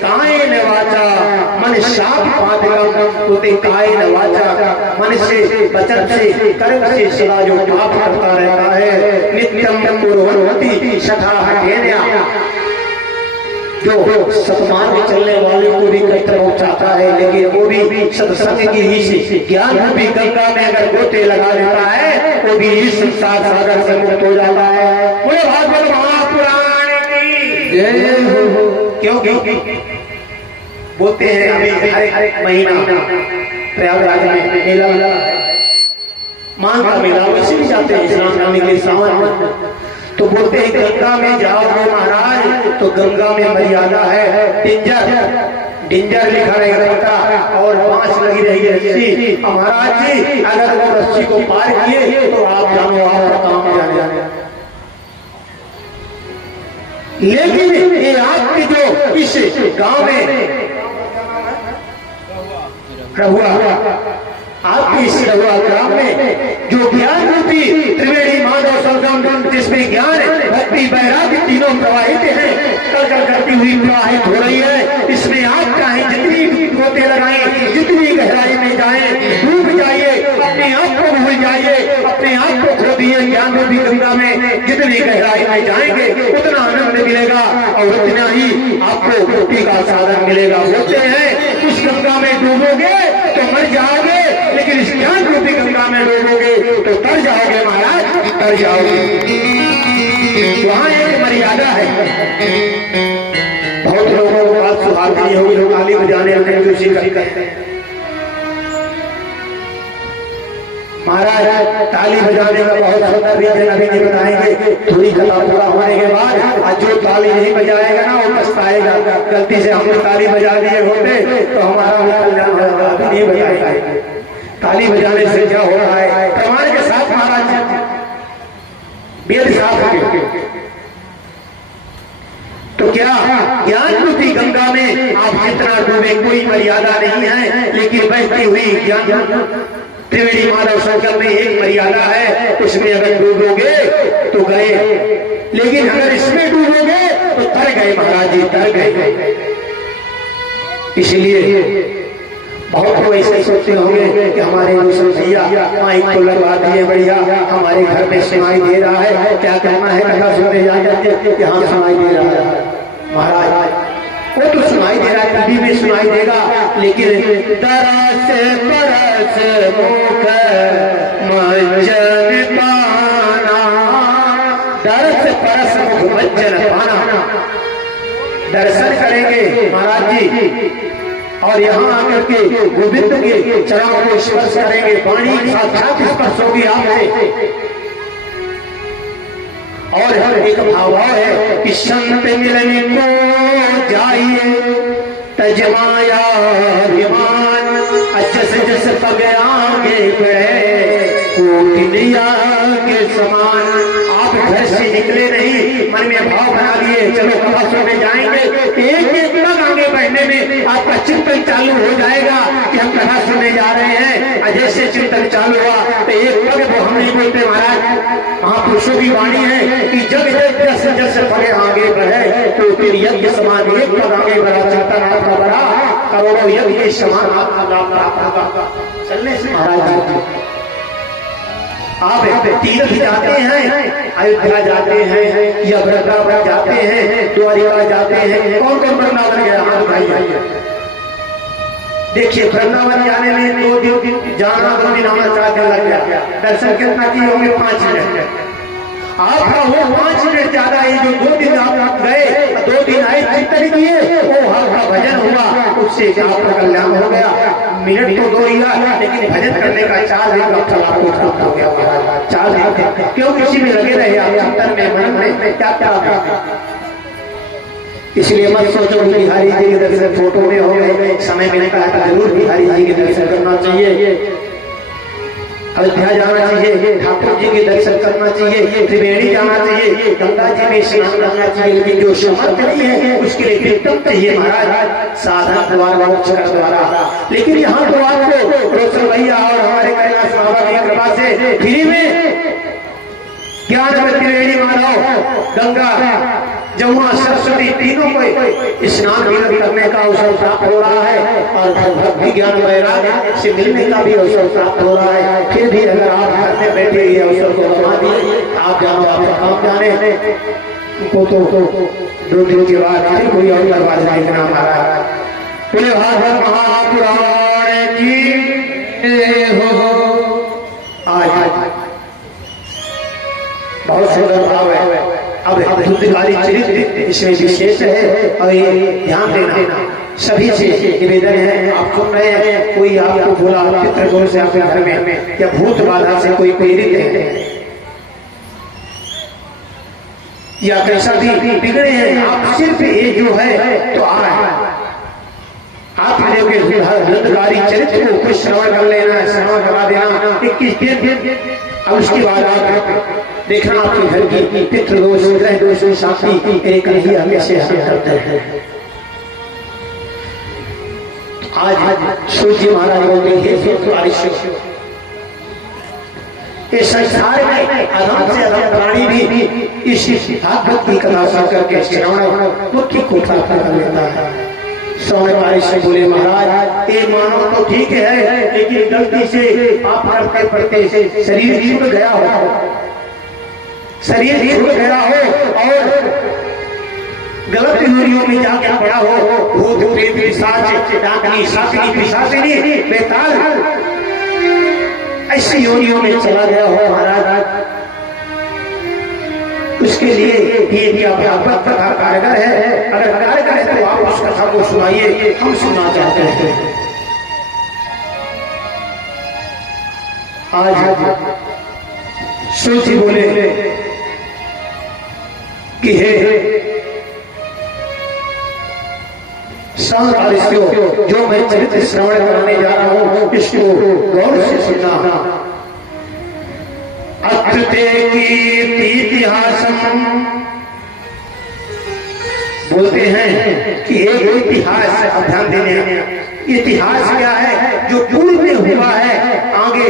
कायेन वाचा मन शाप पातकम, कायेन वाचा मन से, वचन से, कर्म से सदा जो पाप करता रहता है, नित्यम कुर्वन्ति सथा हठेन्या, जो सतमार्ग में चलने वाले को भी कष्ट पहुंचाता है, लेकिन वो भी सत्संग की ही से ज्ञान रूपी गंगा में अगर गोते लगा देता है, वो भी इस संसार सागर से मुक्त हो जाता है। बोले भागवत महापुराण की जय हो। क्यों बोलते हैं अभी हर महीना प्रयागराज में मेला मान का मेला, वैसे भी जाते हैं स्नान करने के लिए सावन, तो बोलते हैं गंगा में जाओगे महाराज तो गंगा में मर्यादा है, डेंजर लिखा रहेगा और 5 लगी रहेगी रस्सी। महाराज जी अगर वो रस्सी को पार किए तो आप जानो आपका काम जाने। लेकिन ये आपकी जो इस गांव में रहुआ, आपकी इस रहुआ ग्राम में जो ज्ञान रूपी त्रिवेणी माधव संगम, जिसमें ज्ञान भक्ति वैराग्य तीनों प्रवाहित हैं, कल करती हुई प्रवाहित हो रही है, इसमें आप चाहे जितनी गोते लगाएं, जितनी गहराई में जाएं, डूब जाइए, अपने आप को भूल जाइए, अपने आप को खो दिए ज्ञान रूपी गंगा में, जितनी गहराई में जाएंगे उतना आनंद मिलेगा और उतना ही आपको मुक्ति का साधन मिलेगा। बोलते हैं उस गंगा में डूबोगे तो मर जाओगे, लेकिन इस ज्ञान रूपी गंगा में डूबोगे तो तर जाओगे महाराज, तर जाओगे। वहां एक मर्यादा है। बहुत लोगों को बात सुहाती नहीं होगी, लोग ताली बजाने में खुशी करते हैं। महाराज ताली बजाने का बहुत सुंदर रीजन अभी नहीं बताएंगे, थोड़ी कथा पूरा होने के बाद। आज जो ताली नहीं बजाएगा ना वो पछताएगा, गलती से हमने ताली बजा दिए होते तो हमारा भी कल्याण होगा। अभी नहीं बजाएगा। ताली बजाने से क्या हो रहा है? प्रमाण के साथ महाराज वेद साफ है। तो क्या ज्ञान रूपी गंगा में आप जितना डूबे कोई मर्यादा नहीं है, लेकिन बहती हुई ज्ञान त्रिवेणी माधव संकल्प में एक मर्यादा है, उसमें अगर डूबोगे तो गए, लेकिन अगर इसमें डूबोगे तो तर गए महाराज जी, तर गए। इसलिए बहुत लोग ऐसे सोचते होंगे कि हमारे भैया माइक को लगवा दिए बढ़िया, हमारे घर में सुनाई दे रहा है, क्या कहना है कथा सुनते जाते यहाँ सुनाई दे रहा है। महाराज वो तो सुनाई दे रहा है, टीवी में सुनाई देगा, लेकिन तरस परस मुख मज्जन पाना, तरस परस मुख मज्जन पाना। दर्शन करेंगे महाराज जी और यहाँ आकर के गोविंद के चरणों को स्पर्श करेंगे, वाणी साक्षात स्पर्श होगी आपसे। और एक भाव है कि संत मिलने को जाइए तजमाया विमान, जस जस पग आगे बढ़े कोटिलिया के समान। आप घर से निकले नहीं, मन में भाव बना लिए चलो कथा सुनने जाएंगे, एक एक पग आगे बढ़ने में आपका चिंतन चालू हो जाएगा कि हम कथा सुनने जा रहे हैं। जैसे चिंतन चालू हुआ तो एक पग वो हम नहीं बोलते महाराज, महापुरुषों की वाणी है कि जब जस जस पग आगे बढ़े तो फिर यज्ञ समान एक पग आगे बढ़ा, चिंतन आपका बढ़ा, करोड़ों यज्ञ समान आपका लाभ प्राप्त होगा। चलने से महाराज आप तीर्थ जाते हैं, अयोध्या जाते हैं या वृंदावन जाते हैं, द्वारिका जाते हैं, कौन कौन वृंदावन गया हाथ भाई? देखिए वृंदावन जाने में 2 दिन जाना, 2 दिन हमारा 4 दिन लग गया। दर्शन कितना किए होंगे? 5 मिनट। आपका वो 5 मिनट ज्यादा है जो 2 दिन आप गए, 2 दिन आए कीर्तन किए, वो आपका भजन हुआ, उससे आपका कल्याण हो गया। मिनट तो 2 ही लगा, लेकिन भजन करने का 4 दिन का फल आपको प्राप्त हो गया। 4 दिन क्यों किसी में लगे रहे आप चिंतन में, मन में क्या क्या। इसलिए मत सोचो कि बिहारी जी के दर्शन फोटो में हो गए, समय मिलता है तो जरूर बिहारी जी के दर्शन करना चाहिए, अयोध्या जाना चाहिए, ठाकुर जी के दर्शन करना चाहिए, त्रिवेणी जाना चाहिए, गंगा जी में स्नान करना चाहिए। लेकिन जो समर्थ नहीं है उसके लिए विकल्प चाहिए महाराज, साधन द्वारा मोक्ष का द्वारा। लेकिन यहाँ तो आपको रोशन भैया और हमारे कैलाश बाबा की कृपा से फ्री में ज्ञान में त्रिवेणी माधव, गंगा, जमुना, सरस्वती तीनों को स्नान विनोद करने का अवसर प्राप्त हो रहा है और भक्ति ज्ञान वैराग्य से मिलने का भी अवसर प्राप्त हो रहा है। फिर भी अगर आप घर में बैठे ये अवसर को गंवा दिए, आप जानो आपका काम जाने को तो 2 दिन के बाद फिर कोई और दरवाजा इतना हमारा बोले भागवत महापुराण की हो। आज बहुत सुंदर भाव है। अब बुद्धिकारी चरित्र इसमें विशेष है और ये ध्यान देना सभी से निवेदन है। आप सुन रहे हैं, कोई आपको बोला पितृदोष से आपके घर में या भूत बाधा से कोई पीड़ित है या कैसा भी बिगड़े हैं, आप सिर्फ ये जो है तो आप बुद्धिकारी चरित्र को कुछ श्रवण कर लेना, श्रवण करा देना 21 दिन। अब उसके बाद आप देखना आपके घर की पितृदोष, ग्रह दोष, शांति एक ही हमेशा करते हैं। आज सूर्य महाराज बोलते हैं इस संसार में अधम से अधम प्राणी भी इस भागवत की कथा सुन करके श्रवण बुद्धि को प्राप्त कर लेता है। सोने से बोले महाराज ये मानो तो ठीक है, लेकिन गलती से आप करते पड़ते शरीर छूट गया हो, शरीर छूट गया हो और गलत योनियों में जाके पड़ा हो, भूत प्रेत पिशाच डाकनी शाकनी पिशाचिनी बेताल ऐसी योनियों में चला गया हो महाराज, उसके लिए ये क्या व्यापक कथा कारगर है। अगर कारगर है तो आप उस कथा को सुनाइए, हम सुनना चाहते हैं। आज सोची बोले कि हे संत जो मैं चरित्र श्रवण कराने जा रहा हूं इसको गौर से सुनना। अत्ते कीर्ति इतिहासम बोलते हैं कि एक इतिहास ध्यान देने, इतिहास क्या है जो पूर्व में हुआ है, आगे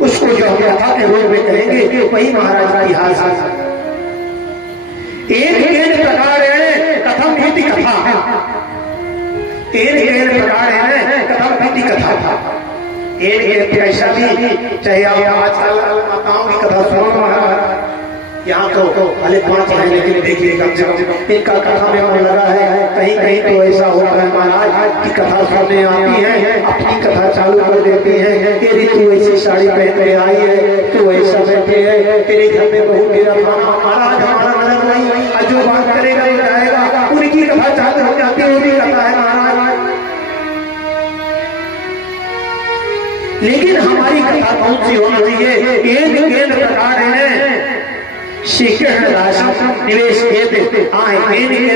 उसको जो हम कथा के रूप में कहेंगे वही महाराज का इतिहास है। एक प्रकार है कथम इति कथा, एक प्रकार है कथम इति कथा। एक ऐसा भी चाहे आप आजकल माताओं की कथा सुनो महाराज, यहाँ तो भले 5 हैं लेकिन देखिए कम से कम इनका कथा में मन लगा है। कहीं कहीं तो ऐसा होता है महाराज की कथा सुनने आती है, अपनी कथा चालू कर देती है। तेरी तू ऐसी साड़ी पहन के आई है, तू ऐसा बैठे है, तेरे घर में बहू तेरा खाना महाराज हमारा नजर नहीं, जो बात करेगा वो जाएगा, उनकी कथा चालू हो जाती है, वो भी कथा है महाराज। लेकिन हमारी कथा कौन सी होनी चाहिए? एक प्रकार है श्रीकृष्ण दास निवेश कहते आए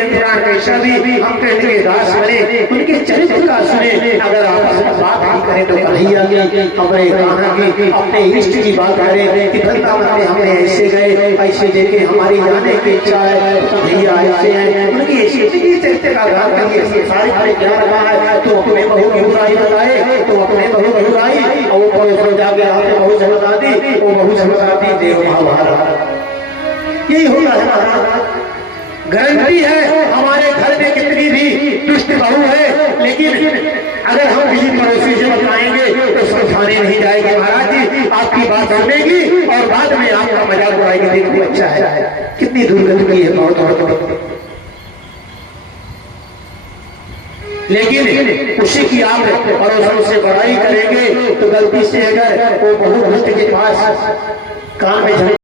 पुराण कैसा भी हम कहते हैं दास बने, उनके चरित्र का सुने। अगर आप बात नहीं करें तो कन्हैया की, हमारे कान्हा की, अपने इष्ट की बात करें कि वृंदावन में हमने ऐसे गए, ऐसे देखे, हमारी जाने की इच्छा है, कन्हैया ऐसे हैं, उनकी ऐसी चरित्र का गान करिए, सारे क्या रखा है। तो अपने बहू की बुराई बताए, तो अपने बहू की बुराई और वो पड़ोस में जाके आपने बहू समझा दी, वो बहू समझा दी, देव महाभारत यही होता है महाराज। गारंटी है हमारे घर में कितनी भी दुष्ट बहू है, लेकिन अगर हम किसी पड़ोसी से बताएंगे तो उसको थाने नहीं जाएगी महाराज जी, आपकी बात सुनेगी और बाद में आपका मजाक उड़ाएगी। देखो अच्छा है, कितनी दुर्गति है बहुत। लेकिन उसी की आप पड़ोसों से बड़ाई करेंगे तो गलती से अगर वो बहू भक्त के पास कान में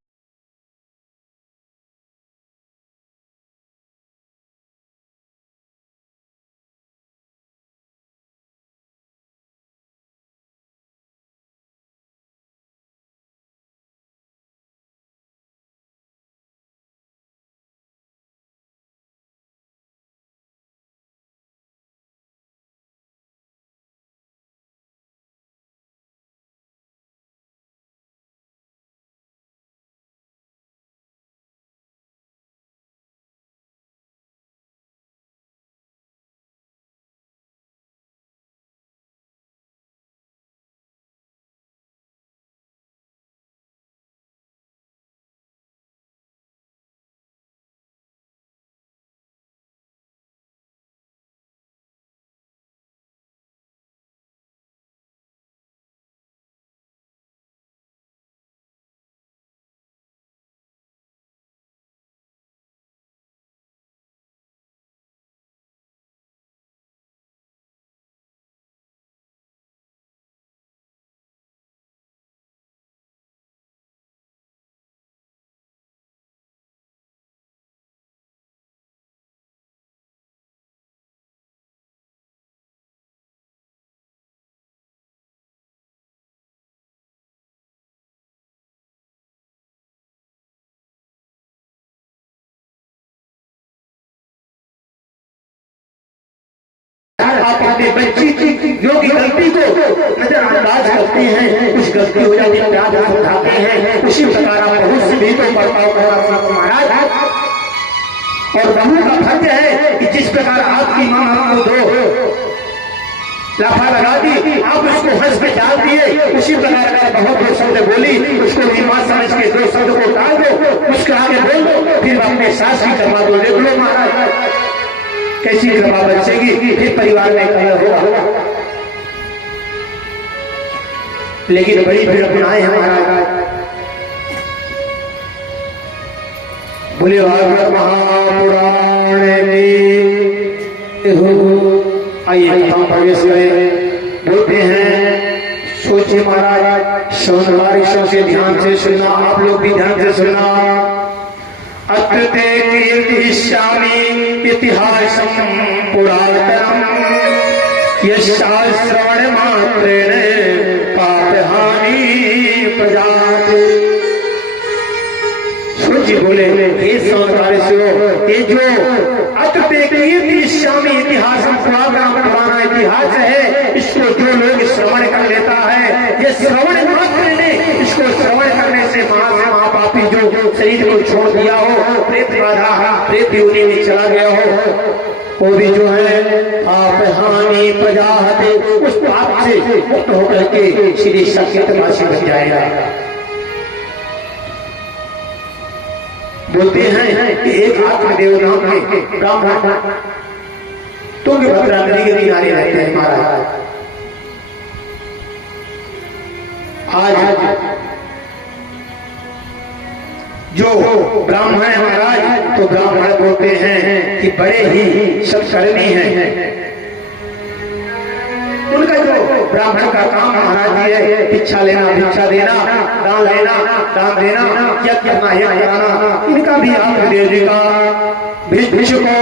आप अपने बच्ची की जो की गलती को नजरअंदाज करते हैं, कुछ गलती हो जाती है प्यार उठाते हैं, उसी प्रकार आप बहुत से भी तो बर्ताव महाराज। और बहू का फर्ज है कि जिस प्रकार आपकी माँ आपको दो लाफा लगा दी, आप उसको हंस पे डाल दिए, उसी प्रकार अगर बहुत दो शब्द बोली उसको भी माँ समझ के 2 शब्द को डाल दो, उसके आगे बोल दो, फिर अपने सास भी करवा दो। देख लो महाराज कैसी कृपा बचेगी, फिर परिवार में कलह होगा। लेकिन बड़ी विडंबनाएं हैं महाराज। बोले भागवत महापुराण आइए कथाओं प्रवेश करें। बोलते हैं सोचे महाराज श्रवण बारिशों से ध्यान से सुनना, आप लोग भी ध्यान से सुनना। अत्र ते कीर्तिष्यामि इतिहासं पुरातनम् यस्या श्रवण मात्रेण पापहानि प्रजाते। सूर्य बोले हे श्रवण ये जो अत्र ते कीर्तिष्यामि इतिहासं पुरातनम्, पुराना इतिहास है, इसको जो लोग श्रवण कर लेता है, ये श्रवण मात्र ने इसको श्रवण करने से महापापी जो शरीर को छोड़ दिया हो, प्रेत बाधा प्रेत योनि में चला गया हो, वो भी जो है पाप हानि प्रजाते, उस पाप से मुक्त होकर के श्री सकेतवासी बन जाएगा। बोलते हैं कि एक आत्मदेव नाम के ब्राह्मण तुंगभद्रा नदी के किनारे रहते हैं महाराज। आज जो ब्राह्मण है महाराज, तो ब्राह्मण बोलते हैं कि बड़े ही सत्कर्मी हैं। उनका जो ब्राह्मण का काम महाराज जी है भिक्षा लेना, भिक्षा देना, दान लेना, दान देना, यज्ञ करना, यज्ञ कराना, इनका भी आत्मदेव जी का भिक्षुको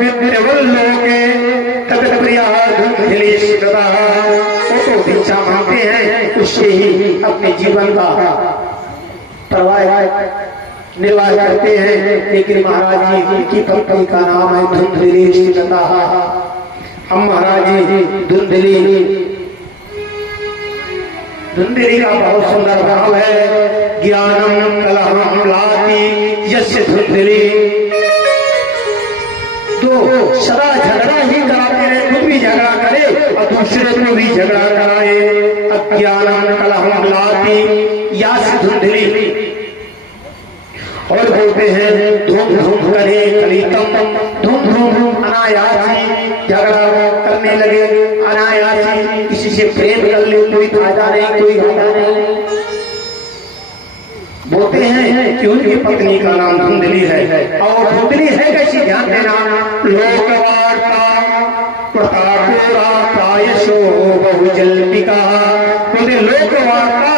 विद्यवल्लोके तत् प्रिया धुंधलिष्टता, वो तो भिक्षा मांगते हैं, उससे ही अपने जीवन का परवाह निर्वाह करते हैं। लेकिन महाराज जी की पत्नी का नाम है धुंधलिष्टता। हम महाराज जी धुंधली का बहुत सुंदर भाव है। ज्ञानम कलहम लाती यस्य धुंधली, तो सदा झगड़ा ही कराते रहे, खुद भी झगड़ा करे और दूसरे को भी झगड़ा कराए। अज्ञानम कलहम लाती यस्य धुंधली, और बोलते हैं धूम धूम करे कलितम, धूम धूम अनायासी झगड़ा करने लगे, अनायासी किसी से प्रेम कर ले, कोई फायदा नहीं, कोई फायदा नहीं। बोलते हैं कि उनकी पत्नी का नाम धुंधली है, और धुंधली है कैसी ध्यान देना। लोकवार्ता प्रतापोरा प्रायशो बहुजल्पिका, बोलते लोकवार्ता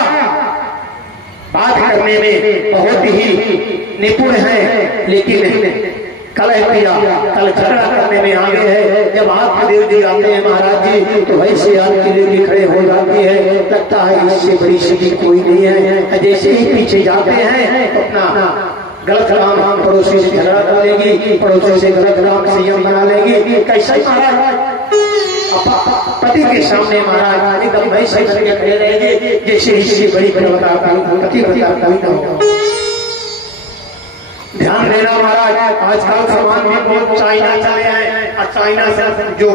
बात करने में बहुत ही निपुण है, लेकिन कलह किया, कल झगड़ा करने में आगे है। जब आत्मदेव जी आते हैं महाराज जी, तो वैसे आपके लिए भी खड़े हो जाती है, लगता है इससे बड़ी स्थिति कोई नहीं है। जैसे ही पीछे जाते हैं तो अपना गलत काम पड़ोसी से झगड़ा कर लेगी, पड़ोसी से गलत काम संयम बना लेगी। कैसा महाराज पति के सामने महाराज एकदम वैसे करके खड़े रहेंगे जैसे इससे बड़ी पतिव्रता कभी न हो। ध्यान देना महाराज, आजकल सामान में बहुत चाइना चले हैं, और चाइना से जो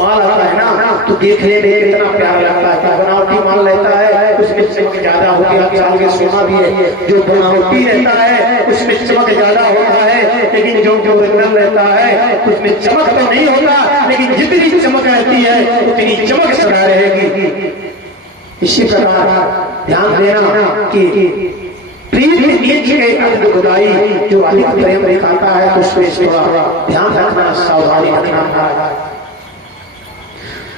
माल आता है ना, तो देखने में कितना प्यारा लगता है। बनावटी माल रहता है उसमें चमक ज्यादा होती है, चाल के सोना भी है, जो बनावटी रहता है उसमें चमक ज्यादा होता है, लेकिन जो ओरिजिनल रहता है उसमें चमक तो नहीं होता, लेकिन जितनी चमक रहती है उतनी चमक सदा रहेगी। इसी प्रकार ध्यान देना कि प्रीत नीच के अंग गुदाई, जो अधिक प्रेम दिखाता है तो उसमें थोड़ा ध्यान रखना, सावधानी रखना।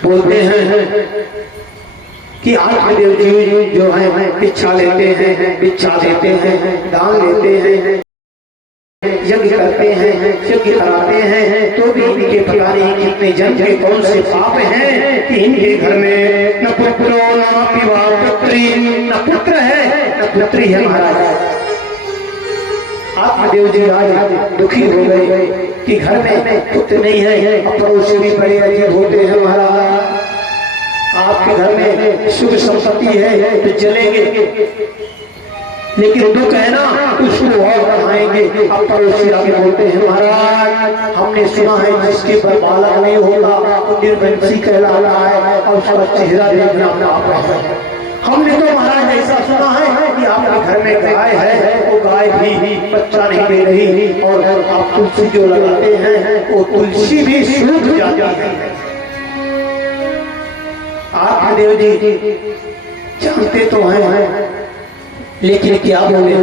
बोलते हैं कि आत्मदेव जी जो है भिक्षा लेते हैं, भिक्षा देते हैं, दान लेते हैं, यज्ञ करते हैं, यज्ञ कराते हैं, तो भी इनके पता नहीं कितने जन के कौन से पाप हैं कि इनके घर में न पुत्रो न पिवा पुत्री, न पुत्र है न पुत्री है। महाराज आत्मदेव जी आज दुखी हो गए कि घर में पुत्र नहीं है, पड़ोसी भी बड़े अजीब होते हैं। महाराज आपके घर में सुख संपत्ति है तो चलेंगे, लेकिन दुख है ना उसको और बढ़ाएंगे। अब पड़ोसी आगे बोलते हैं महाराज हमने सुना है जिसके पर बालक नहीं होगा वो निर्वंशी कहलाता है, और उसका चेहरा देखना पाप है। हमने तो महाराज ऐसा सुना है कि आपके घर में गाय है, वो गाय भी बच्चा नहीं दे रही, और आप तुलसी जो लगाते हैं वो तुलसी भी सूख जाती है। आत्मदेव जी जानते तो हैं, लेकिन क्या बोले,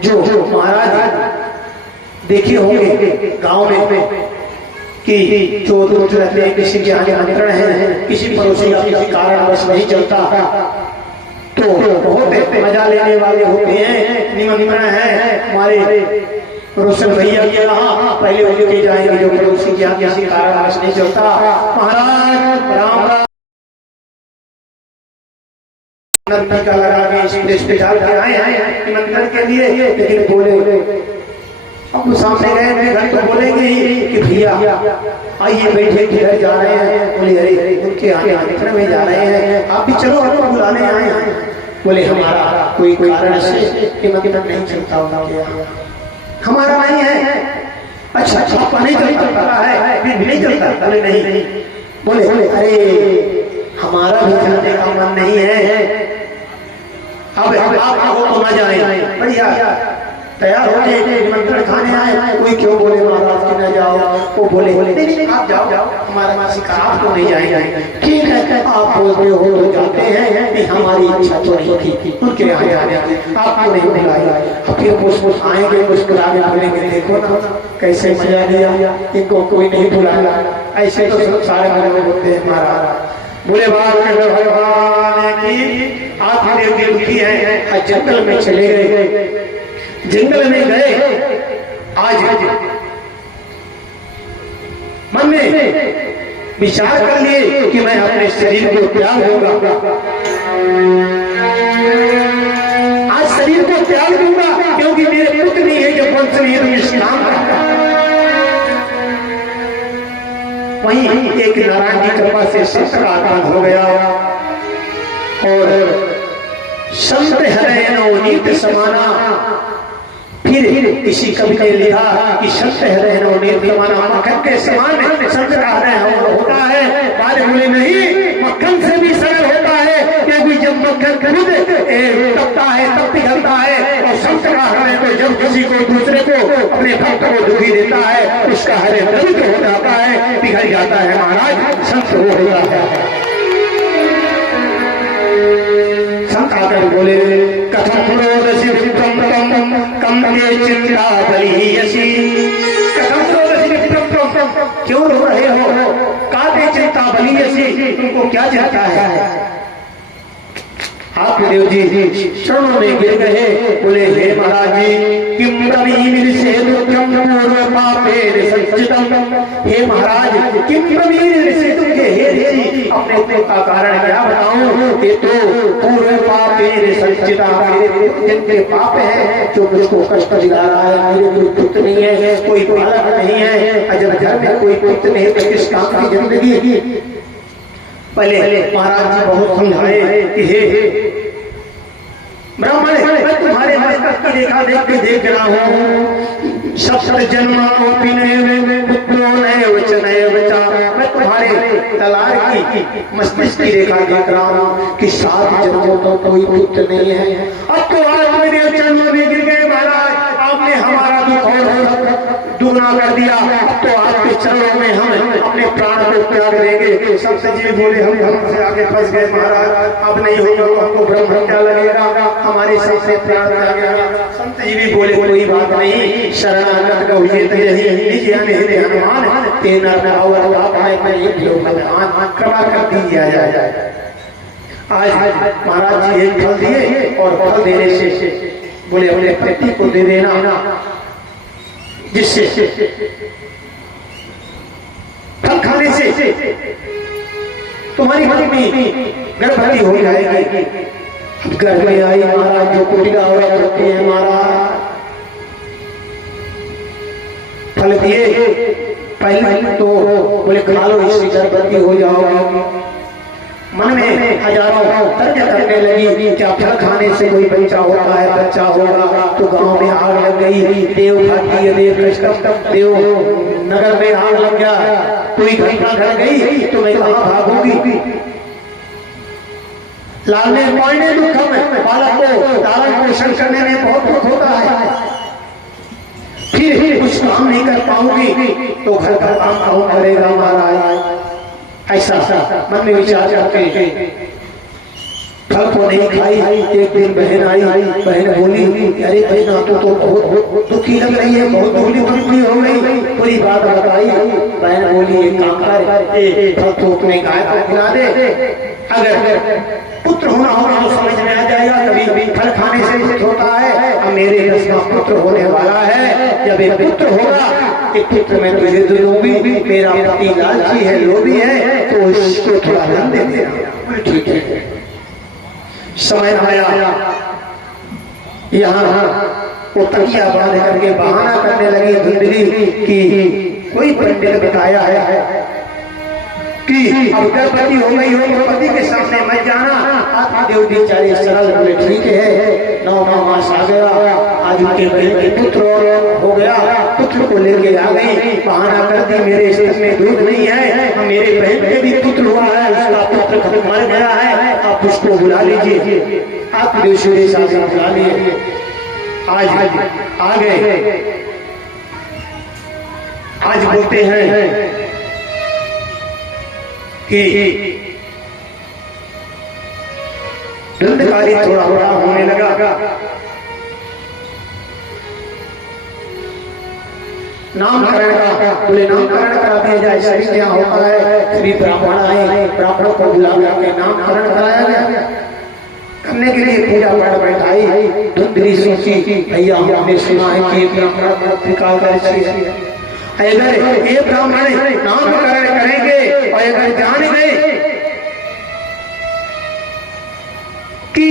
जो महाराज देखे होंगे गांव में कि जो दूर रहते हैं, किसी के आगे आमंत्रण है, किसी पड़ोसी का किसी कारणवश नहीं चलता तो बहुत मजा लेने वाले होते हैं। निमंत्रण है हमारे रोशन भैया के यहाँ, पहले उनके जाएंगे जो पड़ोसी के यहाँ किसी कारणवश नहीं चलता। महाराज राम राम टीका लगा के स्टेज पे डाल के आए हैं निमंत्रण के लिए, लेकिन बोले अब सामने गए मेरे घर तो बोलेंगे ही कि भैया आइए बैठे, किधर जा रहे हैं? बोले अरे उनके आगे आमंत्रण में जा रहे हैं, आप भी चलो, आपको बुलाने आए हैं। बोले हमारा कोई कारण से निमंत्रण नहीं चलता होगा, हमारा नहीं है। अच्छा आपका नहीं चलता है, फिर नहीं चलता? बोले नहीं। बोले अरे हमारा भी जाने का मन नहीं है, अब आप तो न जाए, बढ़िया तैयार हो गए निमंत्रण खाने आए। कोई क्यों बोले महाराज कि न जाओ? वो बोले नहीं आप जाओ, हमारा मासी का आप तो नहीं जाएंगे। ठीक है आप बोलते हो तो जाते हैं, नहीं हमारी इच्छा तो नहीं थी उनके यहाँ जाने, आपको नहीं बुलाया। फिर मुस्कुरा आएंगे, मुस्कुरा के बोलेंगे देखो ना कैसे मजा लिया, इनको कोई नहीं बुलाया। ऐसे तो सारे घर में होते हैं महाराज। बोले भगवान की आपने दुखी है, जंगल में चले गए, जंगल में गए, आज मन में विचार कर लिए कि मैं अपने शरीर को त्याग दूंगा, आज शरीर को त्याग दूंगा, क्योंकि मेरे पुत्र नहीं है जो वंश नहीं है इस काम का। वहीं एक नारायण की कृपा से संत का आगमन हो गया और संत हृदय नवनीत समाना। फिर किसी कवि ने लिखा कि संत हृदय नवनीत समाना, मक्खन के समान संत का हृदय होता है। बारे बोले नहीं, मक्खन से भी सरल होता है, क्योंकि जब मक्खन खुद तपता है तब पिघलता है, और संत का हृदय तो जब किसी को दूसरे को अपने भक्त को दुखी देता है उसका हृदय पवित्र हो जाता है, पिघल जाता है महाराज, संत हो जाता है। संत आकर बोले कथम रोदसी कम के चिंता बलियसी, कथम रोदसी क्यों रो रहे हो? काते चिंता बलियसी, तुमको क्या चिंता है? आप देव जी चरणों में गिर गए, बोले हे महाराज जी किम कबीर से दुखम पूर्व पापे संचितम। हे महाराज किम कबीर से तुमके हे जी अपने दुख का कारण क्या बताऊं? ये तो पूर्व पापे संचिता, जिनके पाप है जो मुझको कष्ट दिला रहा है। मेरे कोई पुत्र नहीं है, कोई बालक नहीं है, अजब घर में कोई पुत्र नहीं तो किस काम की जिंदगी? पहले महाराज जी बहुत समझाए कि हे ब्राह्मण मैं तुम्हारे मस्तक की रेखा देख के देख रहा हूँ, सप्त जन्मा पुत्रों नए वचन बचा। मैं तुम्हारे तलार की मस्तिष्क की रेखा देख रहा हूँ कि 7 जन्मों तो कोई पुत्र नहीं है। अब तो आज मेरे चरणों में गिर गए महाराज, आपने हमारा दुख और दुगना कर दिया, तो आपके चरणों में हम अपने प्राण को त्याग देंगे। सबसे जी बोले हम से आगे फंस गए महाराज, अब नहीं होगा तो हमको ब्रह्म क्या लगेगा, हमारे सबसे प्राण त्याग गया। संत जी भी बोले कोई बात नहीं, शरणागत गौजित यही हनुमान तेना कृपा कर दीजिए जाए। आज महाराज जी एक फल दिए और फल देने से बोले अपने पति को दे देना, जिससे फल खाने से तुम्हारी पत्नी गर्भवती हो जाएगी। घर में आई महाराज जो कुटिया औरत होती है महाराज, फल दिए पहले तो बोले खा लो इससे गर्भवती हो जाओगी। मन में हजारों तर्क करने लगी, क्या फल खाने से कोई बच्चा होता है, बच्चा होगा तो गांव में आग लग गई, देव भाग्य देव देव नगर में आग लग गया, कोई घटना घट गई तो मैं कहाँ भागूंगी? लालने पालने दुखम बालक को लालन पोषण करने में बहुत दुख होता है, फिर कुछ काम नहीं कर पाऊंगी तो घर का काम कौन करेगा महाराज? ऐसा मन में विचार करके फल को नहीं खाई। एक दिन बहन आई, बहन बोली अरे बहन तो बहुत दुखी लग रही है, बहुत दुखी हो गई, पूरी बात बताई। बहन बोली एक काम कर, फल तो अपने गाय को खिला दे, अगर पुत्र होना होगा तो समझ में आ जाएगा, कभी फल खाने से कुछ होता है। अब मेरे 10वां पुत्र होने वाला है, जब एक पुत्र होगा, एक पुत्र मैं तुझे दे दूंगी, मेरा पति लालची है, लोभी है, तो इसको थोड़ा धन दे देना। ठीक है। समय आया, यहाँ वो तकिया बांध करके बहाना करने लगी धुंधली कि कोई पंडित बताया है कि अब गर्भवती हो गई हो तो पति के सामने मत जाना। आत्मदेव बेचारे सरल बोले ठीक है। 9वां मास आ गया, आज उनके बहन के पुत्र हो गया, पुत्र को लेके आ गई, बहाना कर दी मेरे स्तन में दूध नहीं है, मेरे बहन के भी पुत्र हुआ है, उसका पुत्र खत्म मर गया है, आप उसको बुला लीजिए। आत्मदेव सूर्य शासन बुला लिए, आज आ गए। आज बोलते हैं कि धुंधकारी थोड़ा थोड़ा होने लगा, नामकरण का बोले नामकरण करा दिया जाए। सभी क्या होता है, सभी ब्राह्मण आए, ब्राह्मणों को बुला के नामकरण कराया गया। करने के लिए पूजा पाठ बैठाई। धुंधली सोची भैया हमने सुना है कि ब्राह्मण पत्रिकादर्शी है, अगर ये ब्राह्मण नामकरण करेंगे और अगर जान गए कि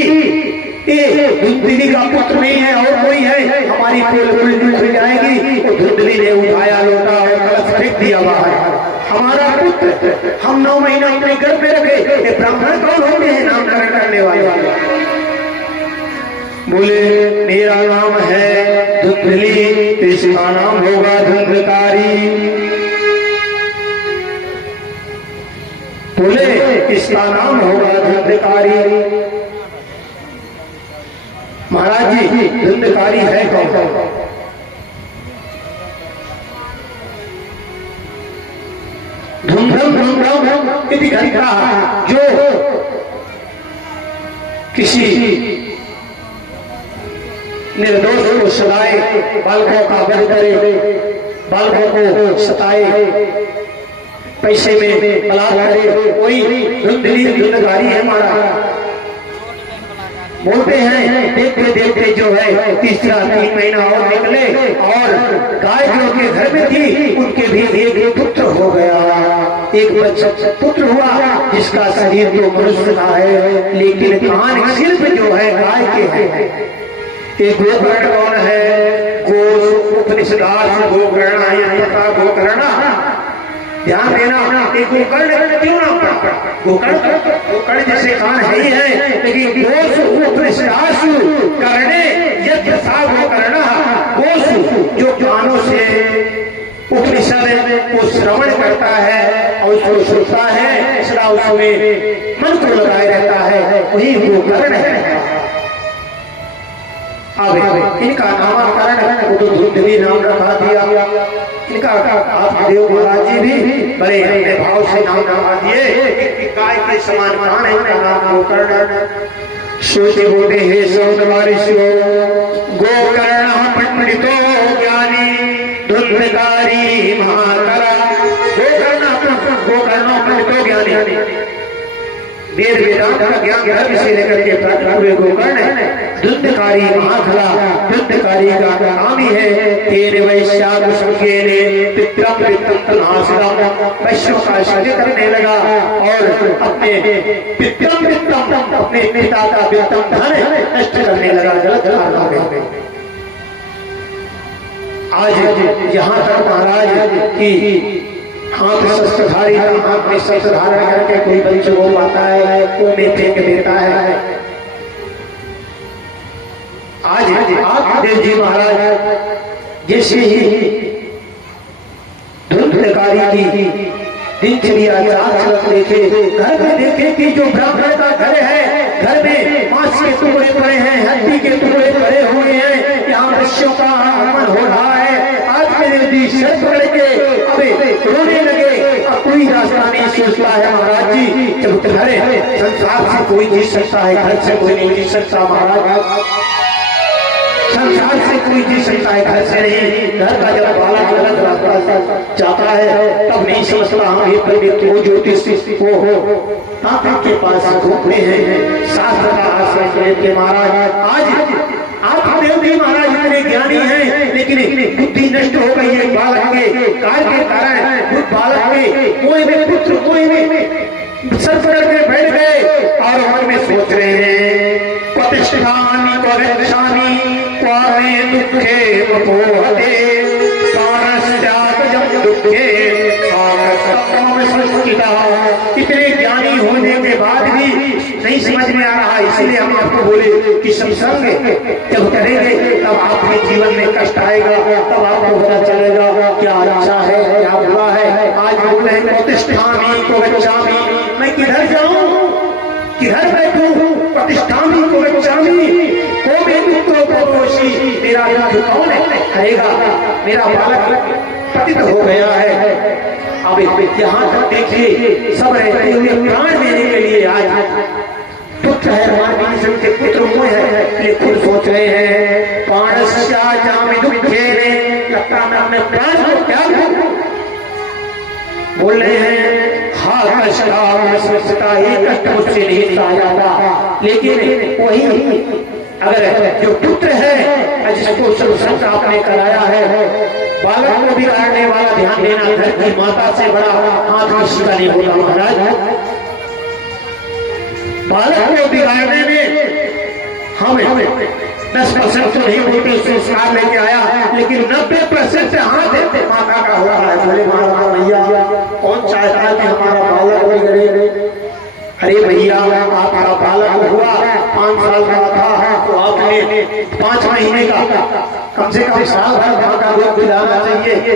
ये धुंधली का पुत्र नहीं है और कोई है, हमारी पोल खुल जाएगी। तो धुंधली ने उठाया लोटा और कलश फेंक दिया बाहर। हमारा पुत्र हम 9 महीना अपने घर पे रखे, ये ब्राह्मण कौन होते हैं नामकरण करने वाले? बोले मेरा नाम है धुंधली, इसका नाम होगा धुंधकारी। बोले इसका नाम होगा धुंधकारी। महाराज जी धुंधकारी है कौन? धुंधम इति घंटा, जो किसी निर्दोष को सताए, बालकों का वध करे, बालकों को सताए, पैसे में बलात्कार करे, कोई धुंधली धुंधकारी है हमारा। बोलते हैं देखते देखते जो है तीसरा 3 महीना और निकले और गाय जो के घर में थी उनके भी एक पुत्र हो गया। एक बच्चा पुत्र हुआ जिसका शरीर तो मनुष्य का है, लेकिन कान सिर्फ जो है गाय के हैं। एक गोकर्ण कौन है? गो उपनिषदार्थ गोकर्ण गोकर्ण, ध्यान देना। एक गोकर्ण क्यों नाम पड़ा? गोकर्ण जैसे कान है ही है, लेकिन गोसु उपनिषदासु करणे यज्ञ सा गोकर्ण, गोसु जो कानों से उपनिषद को श्रवण करता है और उसको सुनता है, सदा उसमें मन को लगाए रहता है, वही गोकर्ण है। अब इनका नामकरण वो तो धुंधली नाम रखा दिया। इनका आत्मदेव महाराज जी भी बड़े अपने भाव से नाम रखा दिए। गाय के समान कान है, इनका नाम गोकर्ण। सोचे बोले हे सौंदर्य गोकर्ण पंडितो ज्ञानी धुंधकारी महाकरा। गोकर्ण पंडितो ज्ञानी, वेद वेदांत का ज्ञान धर्म से लेकर के प्राप्त हुए गोकर्ण धुंधकारी महाखला। धुंधकारी का नाम ही है तेरे वैश्याग संज्ञेने पित्रम पित्रम नासदम, वैश्यों का सज करने लगा और अपने पित्रम पित्रम अपने पिता का पित्रम धन नष्ट करने लगा, गलत हो गए। आज यहाँ तक महाराज की हाथ शस्त्रधारी का हाथ में शस्त्र धारण करके कोई बच्चों को आता है, उन्हें फेंक देता है। आज आत्मदेव जी महाराज जैसे ही धुंधकारी की दिनचर्या चाल देखे, घर में देखे कि जो ब्राह्मण का घर है, घर में मांस के टुकड़े पड़े हैं, हड्डी के टुकड़े पड़े हुए हैं, यहाँ बच्चों का आगमन हो रहा है। आत्मदेव जी सर पकड़ के अबे रोने लगे। अब कोई रास्ता नहीं सोचता है महाराज जी, जब घर संसार से कोई जीत सकता है, घर से कोई नहीं जीत सकता। महाराज संसार से कोई जी सकता है, घर से नहीं। घर का जब बालक गलत रास्ता जाता है तब नहीं समझता हम ये पंडित वो ज्योतिष वो हो। ताता के पास घूमते हैं, शास्त्र का आश्रय लेते। महाराज आज आप देव जी महाराज इतने ज्ञानी हैं, लेकिन बुद्धि नष्ट हो गई है बालक के कार्य के कारण। उस बालक के कोई में पुत्र कोई में सर करके बैठ गए और मन में सोच रहे हैं प्रतिष्ठानी को रक्षामी क्वारे दुखे मोहते जब दुखे। इतने ज्ञानी होने के बाद भी नहीं समझ में आ रहा, इसलिए हम आपको बोले कि सत्संग जब करेंगे तब आपके जीवन में कष्ट आएगा, तब आपको पता चलेगा क्या अच्छा है क्या बुरा है। आज बोले हैं प्रतिष्ठानी को बचामी, मैं किधर जाऊं किधर बैठूं, प्रतिष्ठानी को बचामी को भी मित्रों को दोषी। मेरा दुख कौन करेगा, मेरा बालक पतित हो गया है। अब यहाँ तक देखिए सब रहते हुए प्राण देने के लिए आज पुत्र है, हमारे के पुत्र मोह है, ये खुद सोच रहे हैं पाणस्या जामि दुखे लगता मैं अपने प्राण को त्याग दूं। बोल रहे हैं हा कष्टा ये कष्ट मुझसे नहीं सहा जाता। लेकिन वही अगर जो पुत्र है जिसको संत आपने कराया है, बालक को बिगाड़ने वाला ध्यान देना, घर की माता से बड़ा हाथ किसी का नहीं होता। महाराज बालक को बिगाड़ने में हमें 10% तो नहीं बोलते संस्कार लेके आया, लेकिन 90% हाथ देते माता का हो रहा है। बोले माता भैया कौन चाहता है कि हमारा बालक बिगड़े। अरे भैया आपका बालक हुआ 5 साल का था तो आपने 5 महीने का कम से कम साल भर मां का दूध पिलाना चाहिए।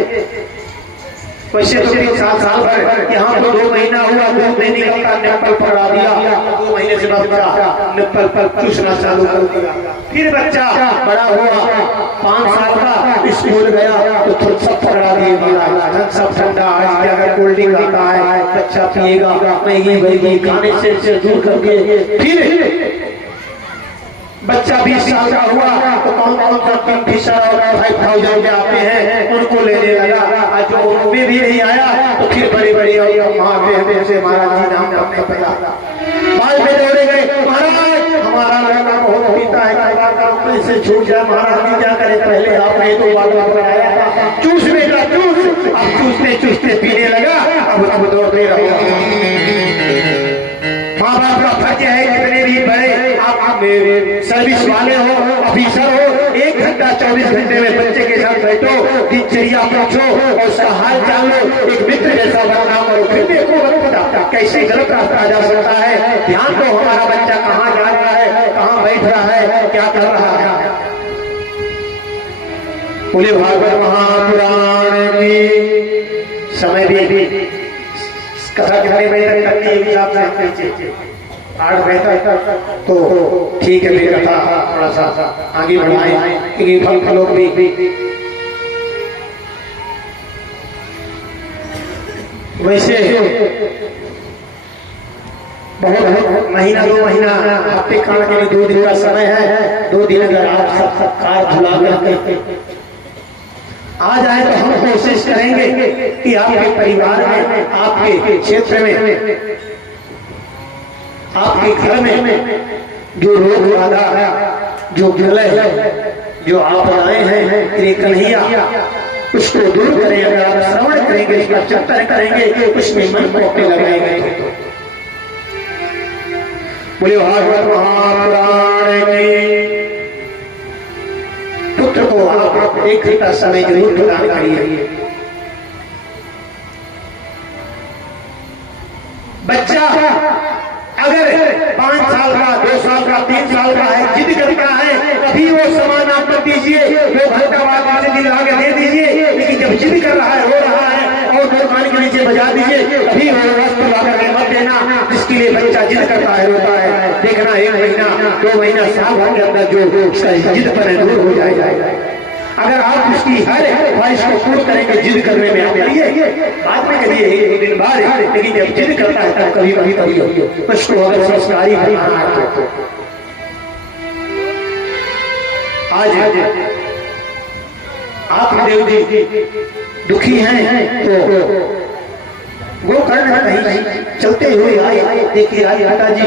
वैसे तो 3 साल भर यहाँ तो 2 महीना हुआ दूध नहीं निकलता, निप्पल पकड़ा दिया, 2 महीने से बच्चा निप्पल पर चूसना चालू कर दिया। फिर बच्चा बड़ा हुआ 5 साल का, स्कूल गया तो थोड़ा सब पकड़ा दिया, सब ठंडा है, अगर कोल्ड ड्रिंक आता है बच्चा पिएगा, मैगी मैगी खाने से दूर करके। फिर बच्चा 20 साल का हुआ तो कौन सा किंगफिशर और 5000 के आते हैं उनको लेने लगा। आज जो उनमें भी नहीं आया तो फिर बड़े बड़े महाराज जी नाम करने पड़ा, बाल में दौड़े गए। महाराज हमारा लड़का बहुत पीता है, इससे छूट जाए। महाराज जी क्या करे, पहले आपने तो बाल बनाया था, चूस बेटा चूस। अब चूसते चूसते पीने लगा, अब दौड़ते रहो। माँ बाप का फर्ज है, कितने भी बड़े आप सर्विस वाले हो, ऑफिसर हो, 1 घंटा 24 घंटे में बच्चे के साथ बैठो, दिनचर्या पूछो और उसका हाल चाल लो, एक मित्र जैसा बदनाम करो। फिर देखो कैसे गलत रास्ता जा सकता है। ध्यान दो हमारा बच्चा कहाँ जा रहा है, कहाँ बैठ रहा है, क्या कर रहा है। बोले भागवत महापुराण की समय भी कथा कितने बजे तक करनी है हिसाब से 8 बजे तक तो ठीक है। मेरी कथा थोड़ा सा आगे बढ़ाए क्योंकि फल लोग भी वैसे बहुत महीना 2 महीना हफ्ते खाने के लिए 2 दिन का समय है। 2 दिन अगर आप सब कार धुला करके आ जाए तो हम कोशिश करेंगे कि आपके परिवार में, आपके क्षेत्र में, आपके घर में जो रोग बाधा है, जो विलय है, जो आप आए हैं कन्हैया, उसको दूर करें। अगर आप श्रवण करेंगे, उसका चिंतन करेंगे, उसमें मन को अपने लगाएंगे। बोले भागवत महापुराण की पुत्र को आप 1 घंटा समय जरूर प्रदान करिए। बच्चा अगर 5 साल का, 2 साल का, 3 साल का है, जिद करता है, कभी वो सामान आप मत दीजिए, वो घर का बाद दिन आगे दे दीजिए। लेकिन जब जिद कर रहा है, रो रहा है और दुकान के नीचे बजा दीजिए, कभी वो वस्त्र लाकर मत देना। जिसके लिए बच्चा जिद करता है, रोता है, देखना 1 महीना 2 महीना साल भर के अंदर जो उसका जिद पर दूर हो जाएगा। अगर आप उसकी हर ख्वाहिश को पूर्ण करेंगे, जिद करने में आप करिए, बाद में करिए 1 दिन बाद, लेकिन जब जिद करता है तब कभी कभी करिए। उसको अगर संस्कारी बनाना है आज आप देव जी दुखी हैं तो गोकर्ण कहीं चलते हुए आए, देखिए आज पिताजी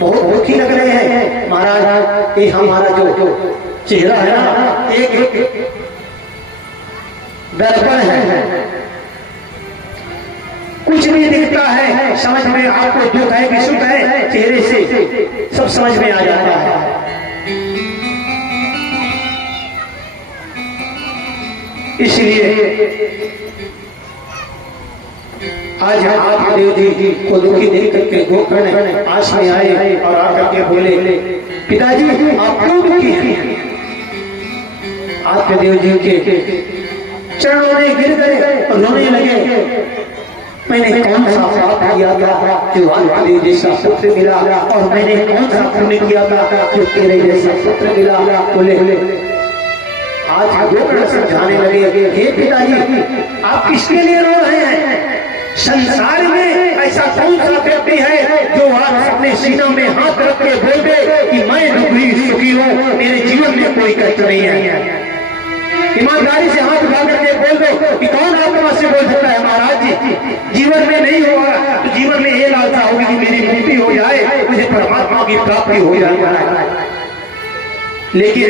बहुत दुखी लग रहे हैं। महाराज ये हमारा जो चेहरा है ना, एक दर्पण है, कुछ नहीं दिखता है, समझ में आपको दुख है कि सुख है, चेहरे से सब समझ में आ जाता है। इसलिए आज आप देव जी को दुखी देख करके गोकर्ण पास में आए और आकर के बोले, पिताजी आप क्यों दुखी हैं? आपके देव जी के चरणों में गिर गए और रोने लगे। मैंने कौन सा पाप किया था जो आपके जैसा पुत्र मिला, और मैंने कौन सा पुण्य किया था जो तेरे जैसा पुत्र मिला? बोले आज गोकर्ण समझाने लगे, हे पिताजी आप किसके लिए रो रहे हैं? संसार में ऐसा कौन सा व्यक्ति है जो आज अपने सीनों में हाथ रख के बोल दे कि मैं दुखी सुखी हूँ, मेरे जीवन में कोई कष्ट नहीं है? ईमानदारी से हाथ उठा करके बोल दो कि कौन आत्मा से बोल सकता है महाराज जी जीवन में नहीं होगा तो जीवन में ये लालसा होगी कि मेरी मुक्ति हो जाए, मुझे परमात्मा की प्राप्ति हो जाए। लेकिन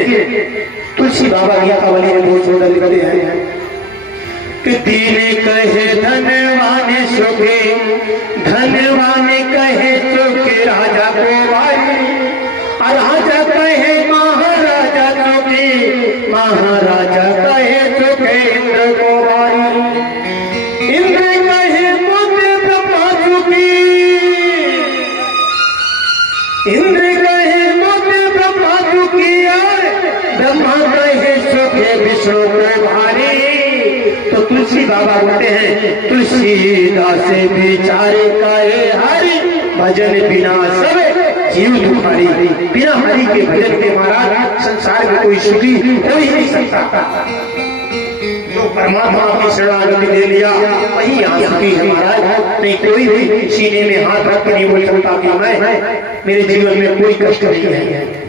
तुलसी बाबा गीतावली में बहुत सुंदर लिखते हैं कि दीन कहे धनवान सुखे, धनवान कहे सुखे राजा को वारी, राजा कहे महाराजा सुखे, महाराजा कहे सुखे इंद्र को वारी, इंद्र कहे पुत्र ब्रह्मा सुखी, इंद्र कहे पुत्र ब्रह्मा सुखी, ब्रह्मा कहे सुखे विष्णु को भारी। तो तुलसी बाबा बोलते हैं, तुलसीदास विचारे कहे हरि, भजन बिना सब जीव दुखारी। बिना हरि के भजन के महाराज संसार में कोई सुखी हो ही नहीं सकता। जो परमात्मा की शरणागति ले लिया वही यहाँ सुखी है महाराज। नहीं कोई भी सीने में हाथ रख के नहीं बोल सकता कि मैं मेरे जीवन में कोई कष्ट नहीं है।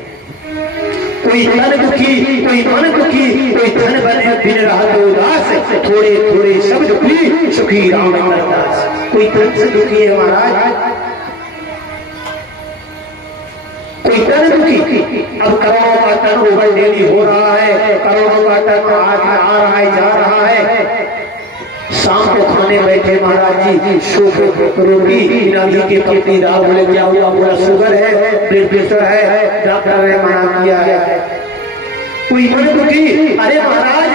कोई तन दुखी, कोई मन दुखी, कोई धन बने बिन रहा तो उदास, थोड़े थोड़े सब दुखी सुखी राम दास। कोई तन से दुखी है महाराज, कोई तन दुखी। अब करोड़ों का टन ओवर डेली हो रहा है, करोड़ों का टन आ रहा है जा रहा है। शाम को खाने बैठे महाराज जी सूप रोटी नाली के पत्नी दाल, बोले क्या हुआ? पूरा शुगर है, ब्लड प्रेशर है, डॉक्टर ने मना किया है। कोई मन दुखी, अरे महाराज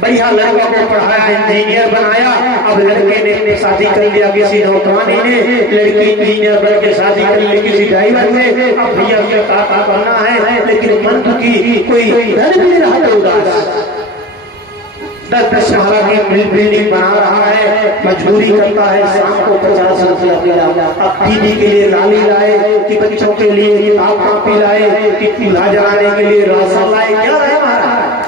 बढ़िया लड़का को पढ़ाया, इंजीनियर बनाया, अब लड़के ने शादी कर लिया किसी नौकरानी ने, लड़की इंजीनियर बन के शादी कर ली किसी ड्राइवर ने, अब भैया का बनना है, लेकिन मन दुखी। कोई धन भी रहा तो उदास, 10 महला की बिल्डिंग बना रहा है, मजदूरी करता है, शाम को 50 रुपया मिला। अब दीदी के लिए लाली लाए कि बच्चों के लिए किताब कॉपी लाए कि चूल्हा जलाने के लिए राशन लाए, क्या है महाराज?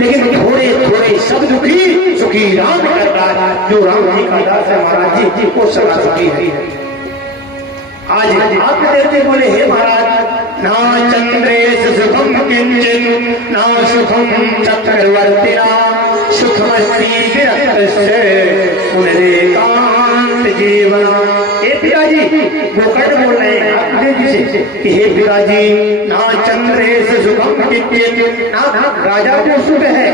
लेकिन थोड़े थोड़े सब दुखी सुखी राम करता है। जो राम जी का दास है महाराज जी वो सदा सुखी है। आज आपके देवते बोले, हे महाराज ना चंद्रेश सुखम किंचित ना सुखम चक्रवर्तिना, सुखमस्ती विरक्तस्य पुनरेकांत जीवना। हे पिताजी गोकर्ण बोल रहे हैं आपके जी से कि हे पिताजी ना चंद्रेश सुखम किंचित, ना राजा को सुख है,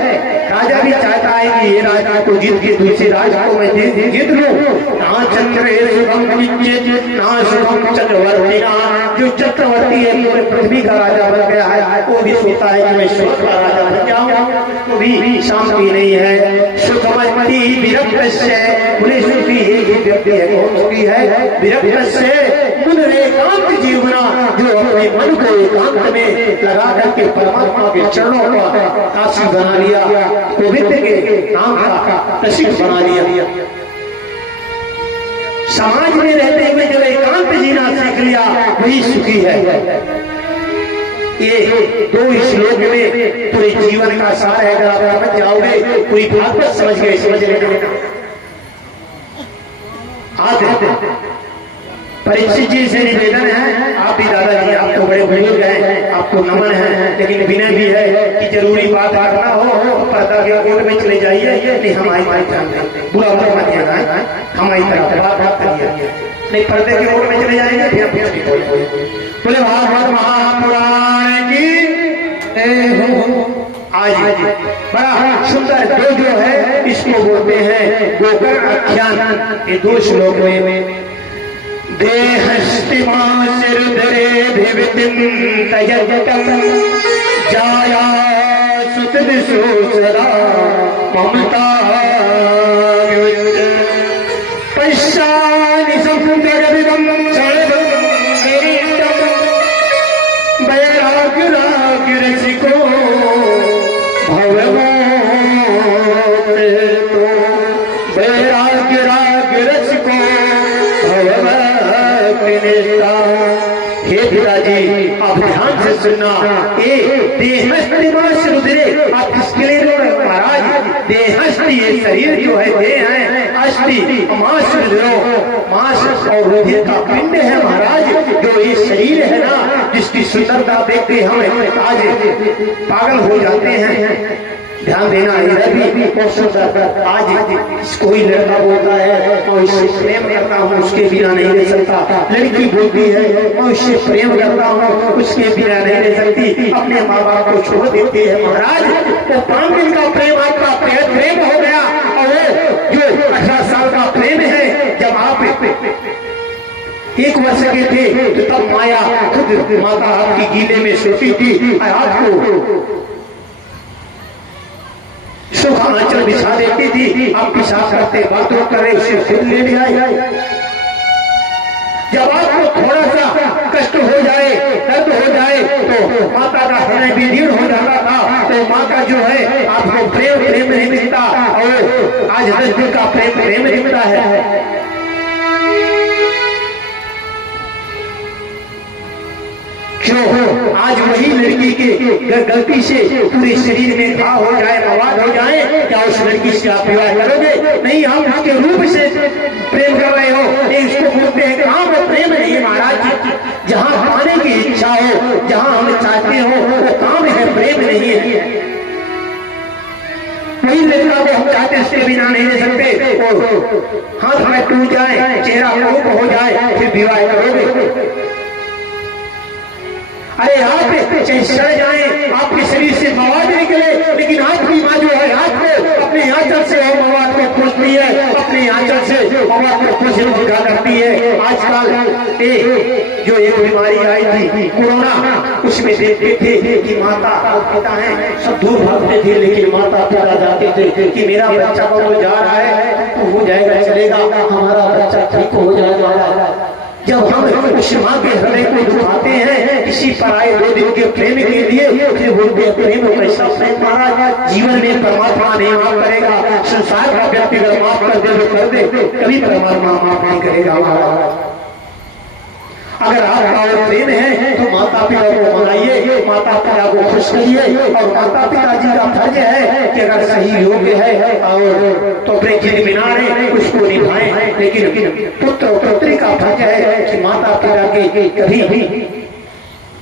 राजा भी चाहता है कि ये राजा को जीत के दूसरे राजा को मैं जीत लूं। ना चंद्रेश सुखम किंचित ना सुखम चक्रवर्तिना, जो चक्रवर्ती है पूरे पृथ्वी का राजा बन गया है, वो भी सोचता है कि मैं स्वर्ग का राजा बन जाऊं, तो भी शांति नहीं है। सुखमती विरक्तस्य, बोले सुखी एक ही व्यक्ति है, कौन सुखी है? विरक्तस्य पुनरेकांत जीवना, जो अपने मन को एकांत में लगा करके परमात्मा के चरणों का काशी बना लिया, पवित्र के नाम का प्रसिद्ध बना लिया। समाज में रहते हुए जब एकांत जीना सीख लिया वही सुखी है। ये 2 श्लोक में पूरे जीवन का सार है। अगर आप समझ जाओगे, कोई भागवत समझ गए, समझ लेना। परीक्षित जी से निवेदन है, आप भी दादाजी, आप तो बड़े बुजुर्ग हैं, आप आपको नमन है, लेकिन विनय भी है कि जरूरी बात करना हो पर्दा के कोर्ट में चले जाइए, नहीं हमारी बात ध्यान दें, बुरा मत मानिएगा, हमारी तरफ बात करिए, नहीं पर्दे के कोर्ट में चले जाएंगे फिर बोले भागवत महापुराण की आज बड़ा सुंदर जो है इसको बोलते हैं गोकर्ण आख्यान। ये 2 श्लोक में जाया सुत सदा ममता पश्चानि समुद्रगम वैराग्य रसिको भगवत तो वैराग्य रसिको हे पिताजी आप ध्यान से सुनना, ये देहस्ति रुद्रे आप किसके लिए रो रहे महाराज? देहस्ति ये शरीर जो है देह है, अस्थि मांस रुद्रो मांस और रुधिर का पिंड है महाराज। जो ये शरीर है ना जिसकी सुंदरता देख के हम आज पागल हो जाते हैं, ध्यान देना इधर भी और सुंदर। आज कोई लड़का बोलता है और इससे प्रेम करता हूँ उसके बिना नहीं रह सकता, लड़की बोलती है और इससे प्रेम करता हूँ उसके बिना नहीं रह सकती, अपने माँ बाप को छोड़ देती है महाराज। तो 5 दिन का प्रेम आपका प्रेम हो गया, और वो जो 18 साल का प्रेम है, जब आप 1 वर्ष के थे तो तब माया खुद माता आपकी गीले में सोती थी, आपको सुख आंचल बिछा देती थी, आप पिशाब करते बातों करे उसे खुद ले लिया। जब आपको थोड़ा सा कष्ट हो जाए दर्द हो जाए तो माता का हृदय भी दृढ़ हो जाता था, तो माता जो है आपको प्रेम नहीं मिलता, और आज 10 दिन का प्रेम मिलता है। क्यों आज वही लड़की के गलती से पूरे शरीर में घाव हो जाए, मवाद हो जाए, क्या उस लड़की से आप विवाह करोगे? नहीं, हम उसके रूप से प्रेम कर रहे हो, नहीं उसको बोलते हैं कहाँ वो प्रेम नहीं है महाराज। जहाँ पाने की इच्छा हो, जहाँ हम चाहते हो वो काम है, प्रेम नहीं है। वही लड़का को हम चाहते उसके बिना नहीं रह सकते, हाथ में टूट जाए, चेहरा कोप हो जाए, फिर विवाह करोगे? अरे आप सड़ जाए, आपके शरीर से मवाद निकले, लेकिन आपकी माँ जो है आपको अपने आंचल से और मवाद को खोजती है, अपने आंचल से मवाद को खोजने की करती है। आजकल जो एक बीमारी आई थी कोरोना, उसमें देखते थे कि माता और पिता हैं सब दूर भागते थे, लेकिन माता पिता जाते थे कि मेरा बच्चा को जा रहा है तो हो जाएगा, चलेगा, हमारा बच्चा ठीक हो जाएगा। जब हम उस माँ के हृदय को दुखाते हैं किसी पराये 2 दिन के प्रेम के लिए, फिर बोलते प्रेम कैसा प्रेम महाराज? जीवन में परमात्मा नहीं माफ करेगा, संसार का व्यक्ति अगर माफ कर दे तो कर दे, कभी परमात्मा माफ नहीं करेगा महाराज। अगर आपका और प्रेम है तो माता पिता को मनाइए, माता पिता को खुश करिए, और माता पिता जी का फर्ज है कि अगर सही योग्य है और तो अपने जिद बिना रहे उसको निभाएं, लेकिन पुत्र और पुत्री का फर्ज है कि माता पिता के कभी भी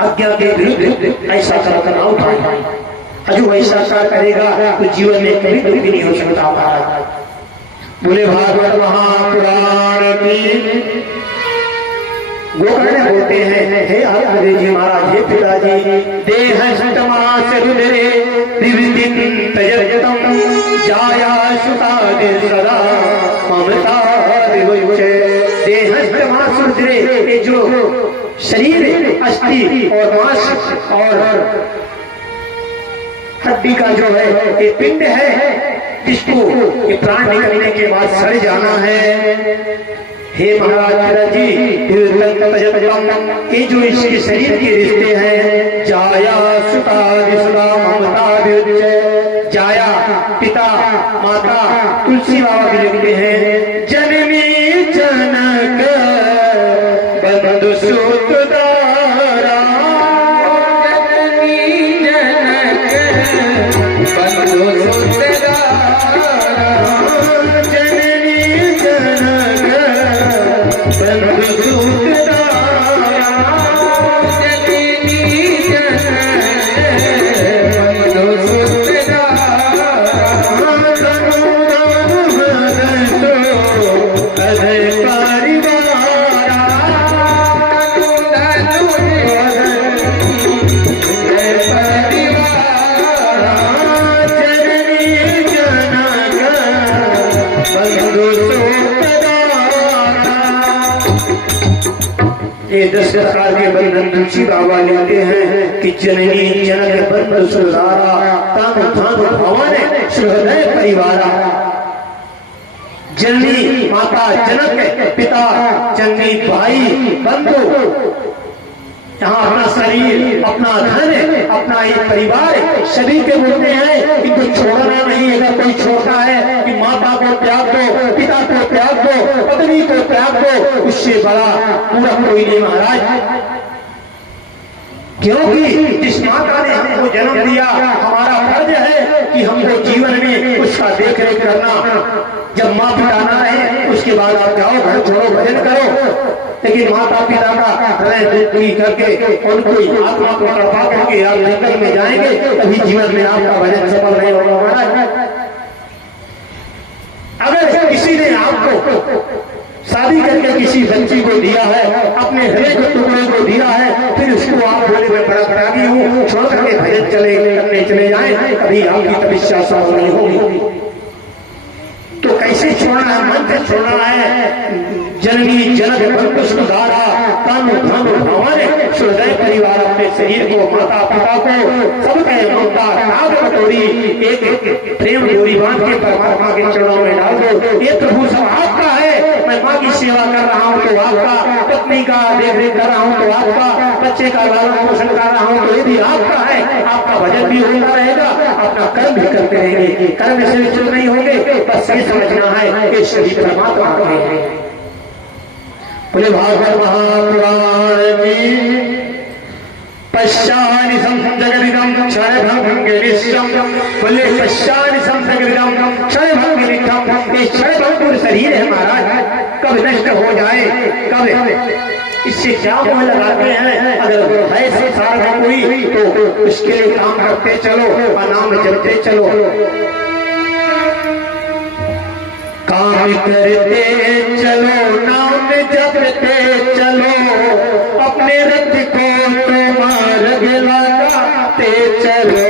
आज्ञा के विरुद्ध ऐसा कदम ना उठाए। जो ऐसा करेगा तो जीवन में कभी भी नहीं हो सकता। बोले भागवत महापुराण की। गोकर्ण बोलते हैं हे आत्मदेव जी महाराज, हे पिताजी, देहस्तमास रुद्रे विविदिन तयजतम जाया सुतादि सदा ममता विमुच्य। देहस्तमास रुद्रे, ये जो शरीर अस्थि और मांस और हड्डी का जो है ये पिंड है, जिसको ये प्राण निकलने के बाद सड़ जाना है। हे महाराज जी, ये जो इसके शरीर के रिश्ते हैं, जाया सुता सदा ममता विमुच्य। जाया पिता माता, तुलसी बाबा भी लिखते हैं जननी जनक बंधु सुत दारा, जननी जनक बंधु सुत दारा, जननी जनक बंधु सुत दारा, जननी जनक ये 10 प्रकार के बंधन तुलसी बाबा लेते हैं कि जननी जनक बंधु सुधारा तानु थानु भवन सुहृदय परिवारा। जननी माता, जनक पिता, जननी भाई, बंधु, यहाँ अपना शरीर, अपना धन, अपना एक परिवार सभी के बोलते हैं। इनको छोड़ना नहीं। अगर कोई छोड़ता है कि माता को त्याग दो, पिता को त्याग दो, पत्नी को त्याग दो, उससे बड़ा पूरा कोई नहीं महाराज। क्योंकि जिस माता ने हमको जन्म दिया, हमारा फर्ज है कि हमको जीवन में उसका देख रेख करना। जब माँ पिता ना रहे उसके बाद आप जाओ, घर छोड़ो, भजन करो, लेकिन माता पिता का हृदय दुखी करके उनको आत्मा को कृपा करके आप जंगल में जाएंगे, तभी जीवन में आपका भजन सफल नहीं होगा महाराज। अगर किसी ने आपको शादी करके किसी बच्ची को दिया है, अपने हृदय के टुकड़े को दिया है, फिर उसको आप बोले मैं बड़ा बड़ागी हूँ, छोड़ करके भजन चले करने चले जाए, कभी आपकी तपस्या सफल नहीं होगी। तो कैसे छोड़ना है? मन से छोड़ना है। जननी जनक बंधु सुधारा तानु थानु भवन सुहृदय परिवार। अपने शरीर को, माता पिता को, सबके ममता नाग कटोरी एक एक प्रेम डोरी बांध के परमात्मा के चरणों में डाल दो। ये प्रभु सब आपका है। मैं माँ की सेवा कर रहा हूँ तो आपका, पत्नी का देख रेख कर रहा हूँ तो आपका, बच्चे का लालन पोषण कर रहा हूँ तो ये भी आपका है। आपका भजन भी होता रहेगा, अपना कर्म भी करते रहेंगे। कर्म से विचलित नहीं होंगे। बस ये समझना है कि शरीर परमात्मा का है। बोले भागवत महापुराण में पश्चानि जगदिदं क्षणभंगनिष्ठम। बोले पश्चानि जगदिदं क्षणभंगनिष्ठम। ये क्षणभंगुर शरीर है महाराज, कब नष्ट हो जाए, कब इससे क्या मोह लगाते हैं। अगर है संसार में कोई तो उसके लिए काम करते चलो और नाम जपते चलो। काम करते चलो, नाम जपते चलो, अपने रथ को तो मार्ग लगाते चलो।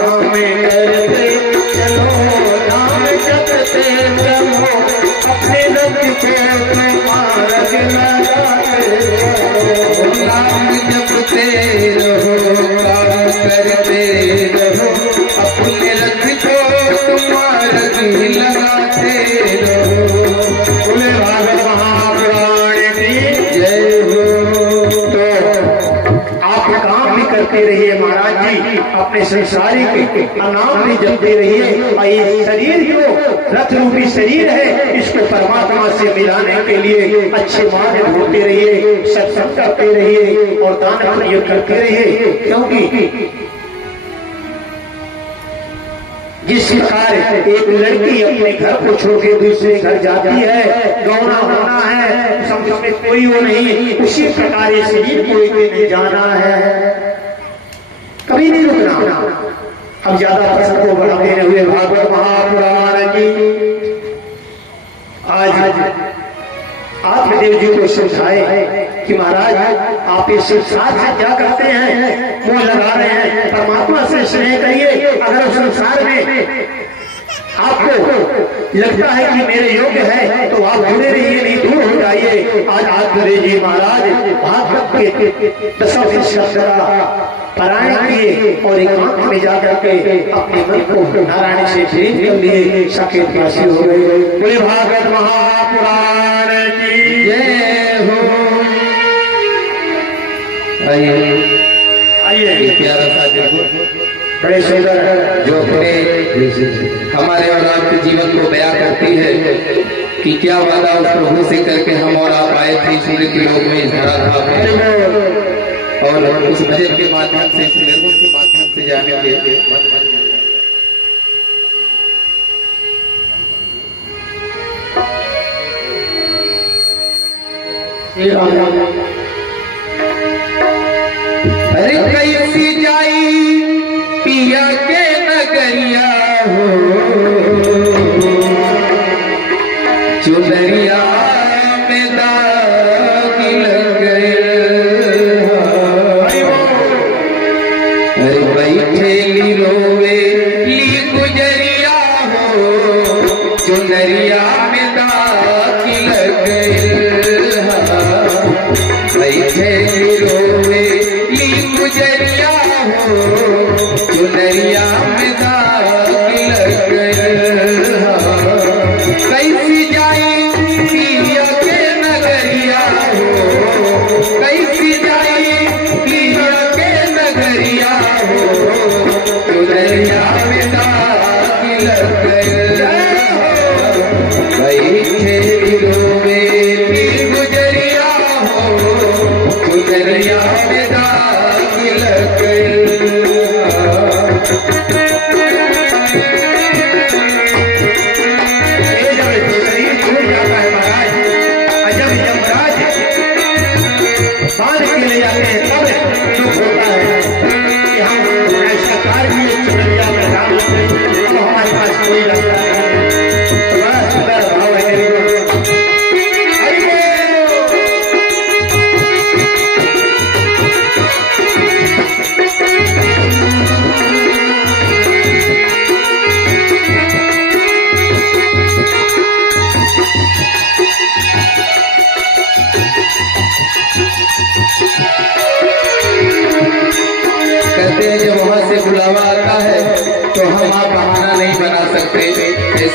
काम करते चलो, नाम जपते चलो, अपने रथ को तो मार्ग लगाते चलो। नाम जपते रहो, काम करते रहो, अपने रथ को मार्ग लगाते रहो। बोले भागवत महापुराण की जय हो। तो आप काम भी करते रहिए महाराज जी, अपने संसारिक नाम भी जपते रहिए। और ये शरीर जो रथ रूपी शरीर है, इसको परमात्मा से मिलाने के लिए अच्छे मार्ग ढूंढते रहिए, सत्संग करते रहिए और दान पुण्य करते रहिए। क्योंकि जिस प्रकार एक लड़की अपने घर को छोड़ के दूसरे घर जाती है, गौना होना है, समझ में कोई वो नहीं, उसी प्रकार ये शरीर को एक दिन जाना है, कभी नहीं रुकना। अब ज्यादा प्रश्न को बढ़ाते हुए भागवत महापुराण की आज आत्मदेव जी को समझाए कि महाराज आप इस संसार से क्या करते हैं, मोह लगा रहे हैं। परमात्मा से स्नेह करिए। अगर उस संसार में आपको लगता है कि मेरे योग्य है तो आप जुड़े रहिए, नहीं दूर हो जाइए। आज आत्मदेव जी महाराज भागवत के 10वें शब्द का पारायण किए और एकांत में जाकर के अपने मन को नारायण से भेद कर लिए, साकेत वासी हो गए। बोले भागवत महापुराण की जय हो। आइए प्यारा सा देखो, बड़े सुंदर जो अपने हमारे और आपके जीवन को बयां करती है कि क्या वादा उस प्रभु से करके हम और आप आए थे सूर्य के लोक में इस धराधाम में, और उस भजन के माध्यम से, इस निर्गुण के माध्यम से जाने के अरे कैसी जाई पिया के नगरिया हो, चुनरिया में दाग लग गए। अरे बैठेली रोवे ली गुजरिया हो, चुनरिया में दाग लग गए। बैठे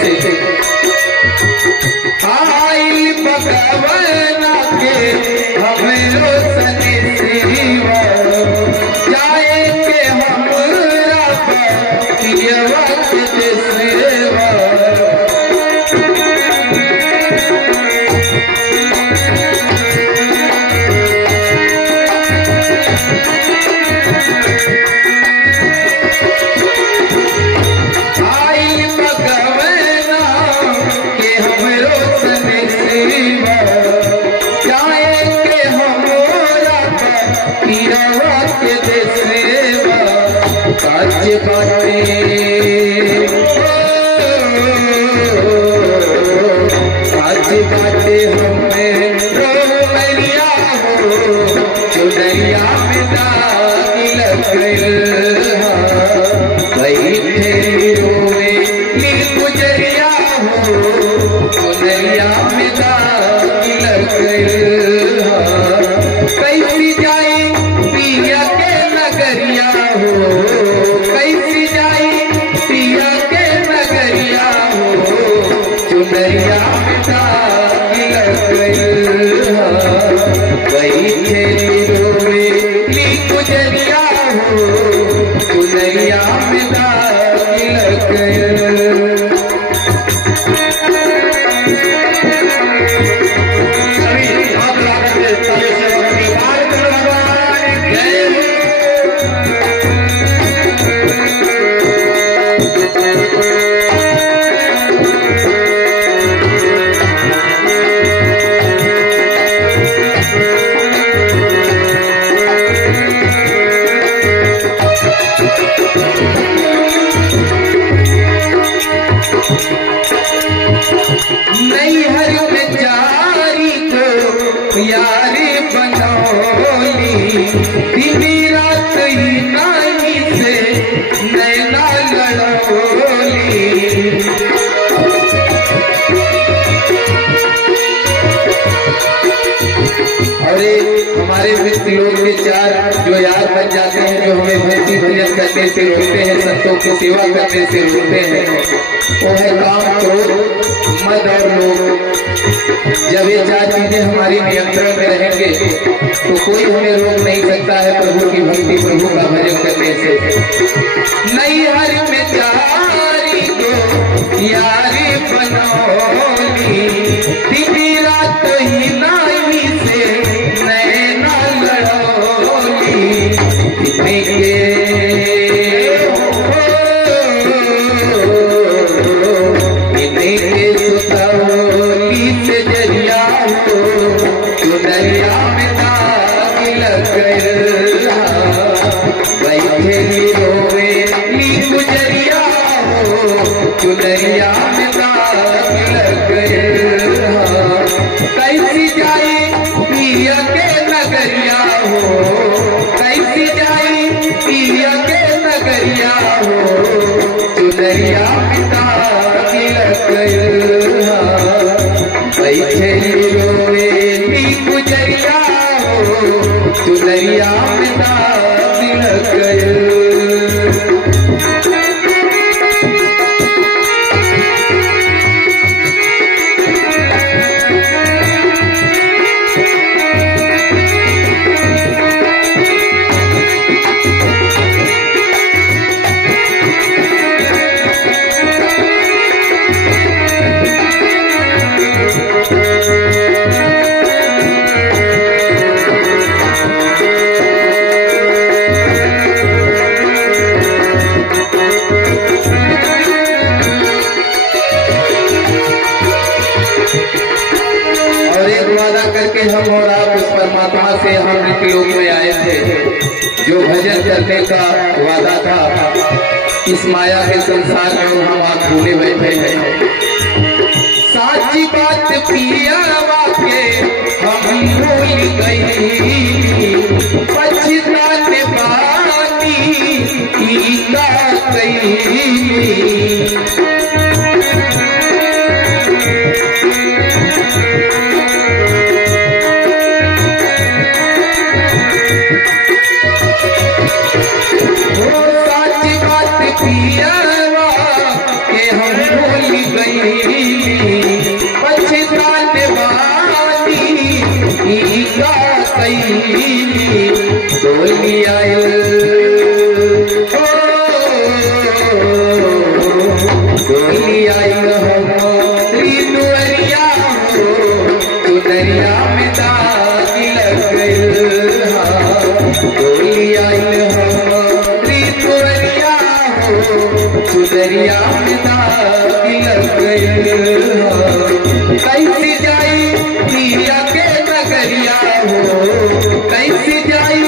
कैसे आई भगवाना के हमरो सने सेवा जाए के हमरा पियवा के सेवा आज बाटे हमें रोमैया हो चुनरिया में दागी लग बैठे रोए नील गुजरिया हो चुनरिया में दागी लग कैसी जाए पिया के नगरिया हो कैसी जाए पिया के नगरिया हो चुनरिया में दागी लग बैठे रोए नी गुजरिया हो चुनरिया में दागी लग नैहर में जारी को यारी बनौली दिन रात ही नाई से नैना लड़ोली अरे हमारे मित्र लोग के चार जो यार बन जाते हैं जो हमें भक्ति भजन करने से रोकते हैं संतों की सेवा करने से रोकते हैं वो है काम क्रोध मद और लोभ। जब ये चार चीजें हमारी नियंत्रण में रहेंगे तो कोई हमें रोक नहीं सकता है प्रभु की भक्ति प्रभु का भजन करने से। नैहर में जारी को यारी बनौली दिन रात ही नाई से नैना लड़ोली सुतौली से जरिया हो चुनरिया में दागी लग बैठे रोवे नी गुजरिया हो चुनरिया में दागी लग कैसी जाए पिया के नगरिया हो कैसी जाए पिया के नगरिया हो चुनरिया में दागी लग बैठे रोए नी गुजरिया हो चुनरिया में दागी लग करके हम और आप उस परमात्मा से हम लोक में आए थे जो भजन करने का वादा था। इस माया के संसार में हम आप भूले बैठे हैं। साची बात पिया के हम भूल गई पछताने बानी पिया के हम भूल गई कैली डोली आयल डोली आयल हमारी दुअरिया हो चुनरिया में दाग लग गइल डोली आयल हमारी दुअरिया हो चुनरिया में दाग लग गइल कैसे जाई पिया के नगरिया हो कैसे जाई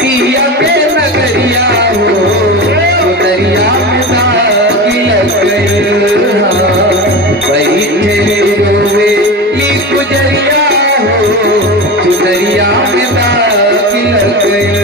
पिया के नगरिया हो चुनरिया में दाग लग गइल बैठे रोवे ई गुजरिया हो चुनरिया में दाग लग गइल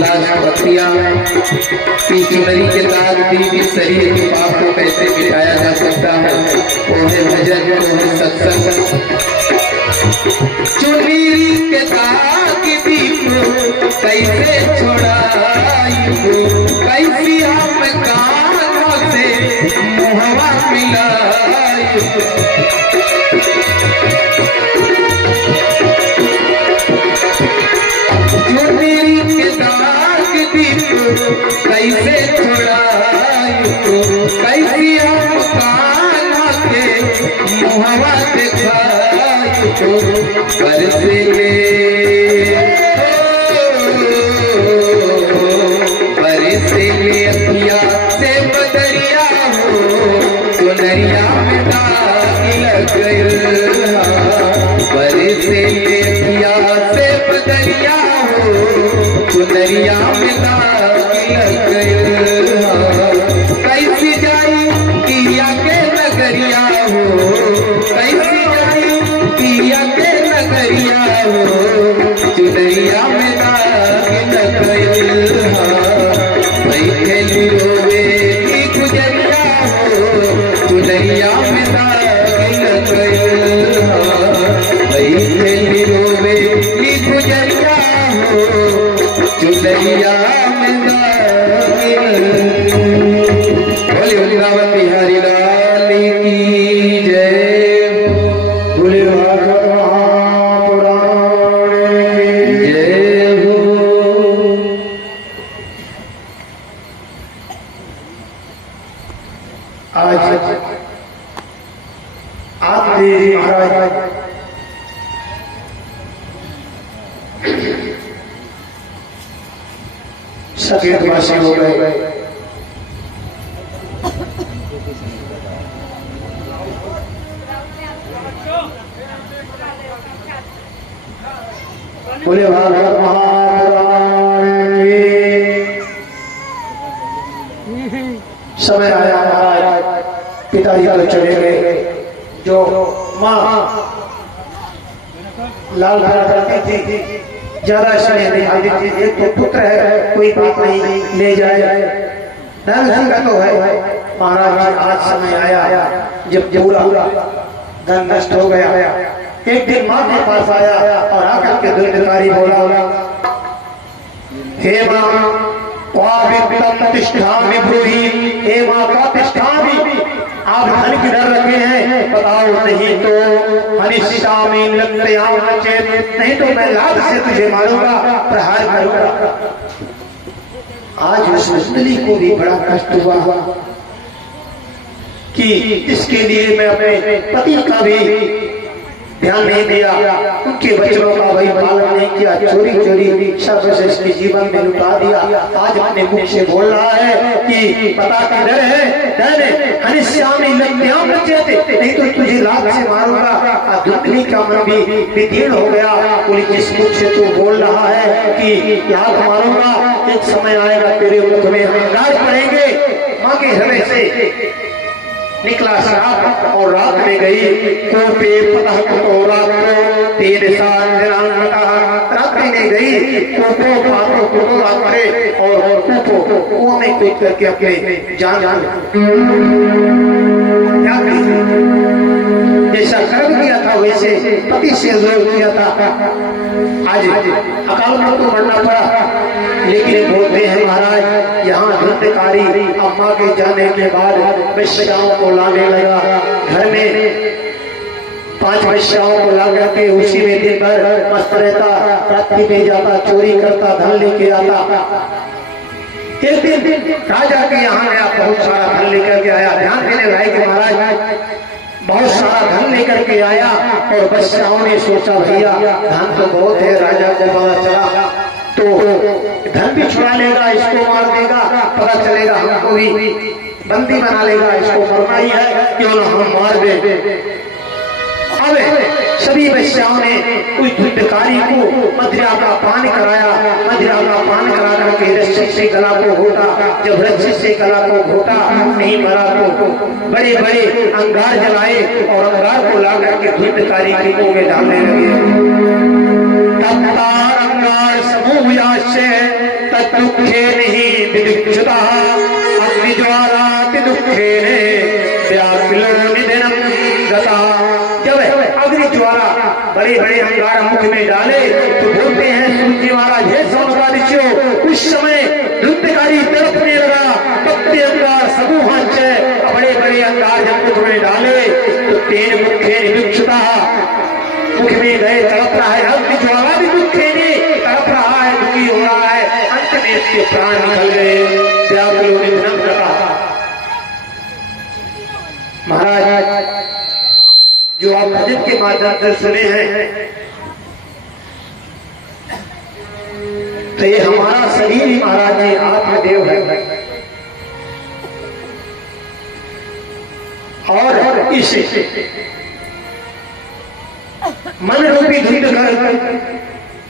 लाशपतिया की चुनरी के दाग भी शरीर के पाप को कैसे मिटाया जा सकता है वो है भजन वो है सत्संग चुनरी के दाग भी कैसे छोड़ाई कैसी हम कानों से मुहवा मिलाई चुनरी के दाग भी कैसे छोड़ाई कैसी हम कान्हा के मुहवा दिखाई बरसे बरसे अखिया से बदरिया हो चुनरिया में दाग लग गइल बरसे अखिया से बदरिया चुनरिया में दाग लग गइल कैसी जाई पिया के नगरिया हो कैसी जाई पिया के नगरिया हो चुनरिया में दाग लग गइल बैठे रोवे ई गुजरिया हो चुनरिया में दाग लग गइल बैठे रोवे ई गुजरिया हो चुनरिया में बोले वृंदावन बिहारी लाल की जय बोले भागवत महापुराण की जय हो आज आपने महाराज सफेदवासी हो गए बोले भागवत महापुराण समय आया महाराज पिताजी तो चले गए जो माँ लाल भरा करती थी ज्यादा समय नहीं आती थी एक तो पुत्र है कोई बात नहीं ले जाए धन का तो है महाराज आज समय आया जब पूरा धन नष्ट हो गया एक दिन माँ के पास आया और आकर के दुर्गकारी बोला हे माँ प्रतिष्ठामि ब्रूहि हे माँ प्रतिष्ठामि आप धन की डर रखे हैं बताओ नहीं तो हनिष्यामि लक्ष्यामि चेत् नहीं तो मैं लाभ से तुझे मारूंगा प्रहार करूंगा। आज उस सुंदरी को भी बड़ा कष्ट हुआ कि इसके लिए मैं अपने पति का भी ध्यान नहीं दिया, उनके बच्चों का वही पालन नहीं किया, चोरी चोरी सब से इसके जीवन में लुटा दिया। आज अपने मुख से बोल रहा है कि पता किधर है हनिष्यामि लक्ष्यामि चेत् नहीं तो तुझे लाभ से मारूंगा। दुर्गनी का मन भी विदीर्ण हो गया। बोली जिस मुख से तू बोल रहा है कि लाभ मारूंगा, एक समय आएगा तेरे मुख में राज पड़ेंगे। माँ के हृदय से निकला श्राप और रात में गई को पे पता तो रात 3 साल रात्रि ने गई कुपो पापों कुपोला करे और कुपो कुओं में कूद करके अपने जान क्या जैसा कर्म किया था वैसे पति से विरोध किया था। आज अकाल मौत को मरना पड़ा। लेकिन बोलते हैं महाराज यहाँ धुंधकारी अम्मा के जाने के बाद वैश्याओं को लाने लगा। घर में 5 वैश्याओं को ला करके उसी में दिन भर मस्त रहता, रात्रि में जाता, चोरी करता, धन लेके आता। एक दिन राजा के यहाँ आया, बहुत सारा धन लेकर के आया। ध्यान देने लायक कि महाराज बहुत सारा धन लेकर के आया और वैश्याओं ने सोचा भैया धन तो बहुत है, राजा को पता चला तो धन भी छुड़ा लेगा, इसको मार देगा, पता चलेगा हमको भी बंदी बना लेगा, इसको मरना ही है, क्यों ना हम मार दे। अब सभी वैश्याओं ने उस धुंधकारी को मदिरा का पान कराया। मदिरा का पान करा करके रस्सी से गला को घोटा। जब रस्सी से गला को घोटा नहीं मरा तो बड़े बड़े अंगार जलाए और अंगार को ला करके धुंधकारी की मुंह में डालने लगे। तब तार अंगार समूह से तत्दुखे नहीं विदुक्षुता अग्निज्वाला दुखे व्याकुलो निधनम गता। जब अग्नि ज्वाला बड़े बड़े अंगार मुख में डाले तो बोलते हैं सूर्य महाराज हे सोमवादित्यो, उस समय धुंधकारी तड़पने लगा। पत्ते अंगार समूहांच बड़े बड़े अंगार जब मुख में डाले तो 3 मुखे निरुक्षता मुख में गए, तड़प रहा है। अग्नि ज्वाला भी मुखे में तड़प रहा है, दुखी हो रहा है। अंत में इसके प्राण निकल गए। व्याकुलो निधनम गता। महाराज जो आप भजन के माध्यम से सुने हैं तो ये हमारा शरीर ही महाराज जी आत्मदेव है और इस मन रूपी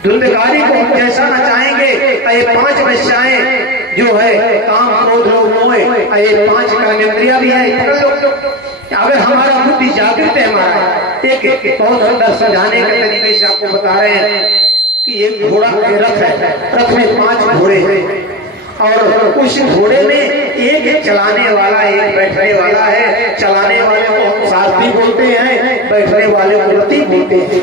धुंधकारी को हम जैसा न चाहेंगे। ये 5 वैश्याएं जो है काम क्रोध मोह, ये 5 कर्मेंद्रियां भी है। अगर हमारा बुद्धि जागृत है, हमारा एक बहुत सुंदर समझाने के तरीके से आपको बता रहे हैं कि एक घोड़ा रथ है, रथ में 5 घोड़े हैं और उस घोड़े में एक चलाने वाला एक बैठने वाला है। चलाने वाले को हम सारथी बोलते हैं, बैठने वाले को रथी बोलते हैं।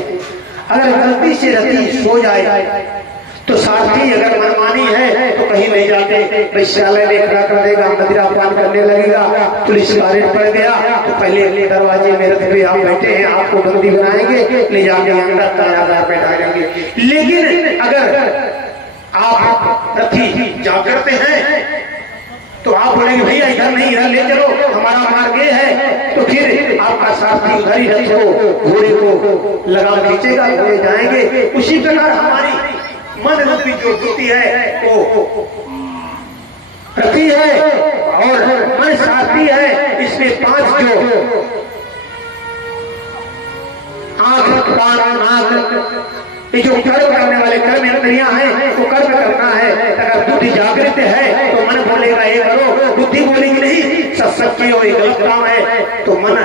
अगर गलती से रथी सो जाए तो सारथी अगर मनमानी है तो कहीं नहीं जाते, वैश्यालय में खड़ा कर देगा, मदिरा पान करने लगेगा, पुलिस वारंट पड़ गया तो पहले दरवाजे में रथ पे आप बैठे हैं, आपको बंदी बनाएंगे, ले जाके अंदर कारागार में डालेंगे। लेकिन अगर आप रथी जागृत हैं तो आप बोलेंगे भैया इधर नहीं, इधर ले चलो, हमारा मार्ग ये है। तो फिर आपका सारथी उधर ही रथ को घोड़े को लगा खींचेगा, ले जाएंगे। उसी प्रकार हमारी मन रूपी जो बुद्धि है वो रथी है और मन सारथी है। इसमें 5 जो आंख कान नाक ये जो कर्म करने वाले कर्म इंद्रियां हैं वो कर्म करना है। अगर बुद्धि जागृत है तो मन बोलेगा ये करो, बुद्धि बोलेगी नहीं सत्संग की हो, ये गलत काम है, तो मन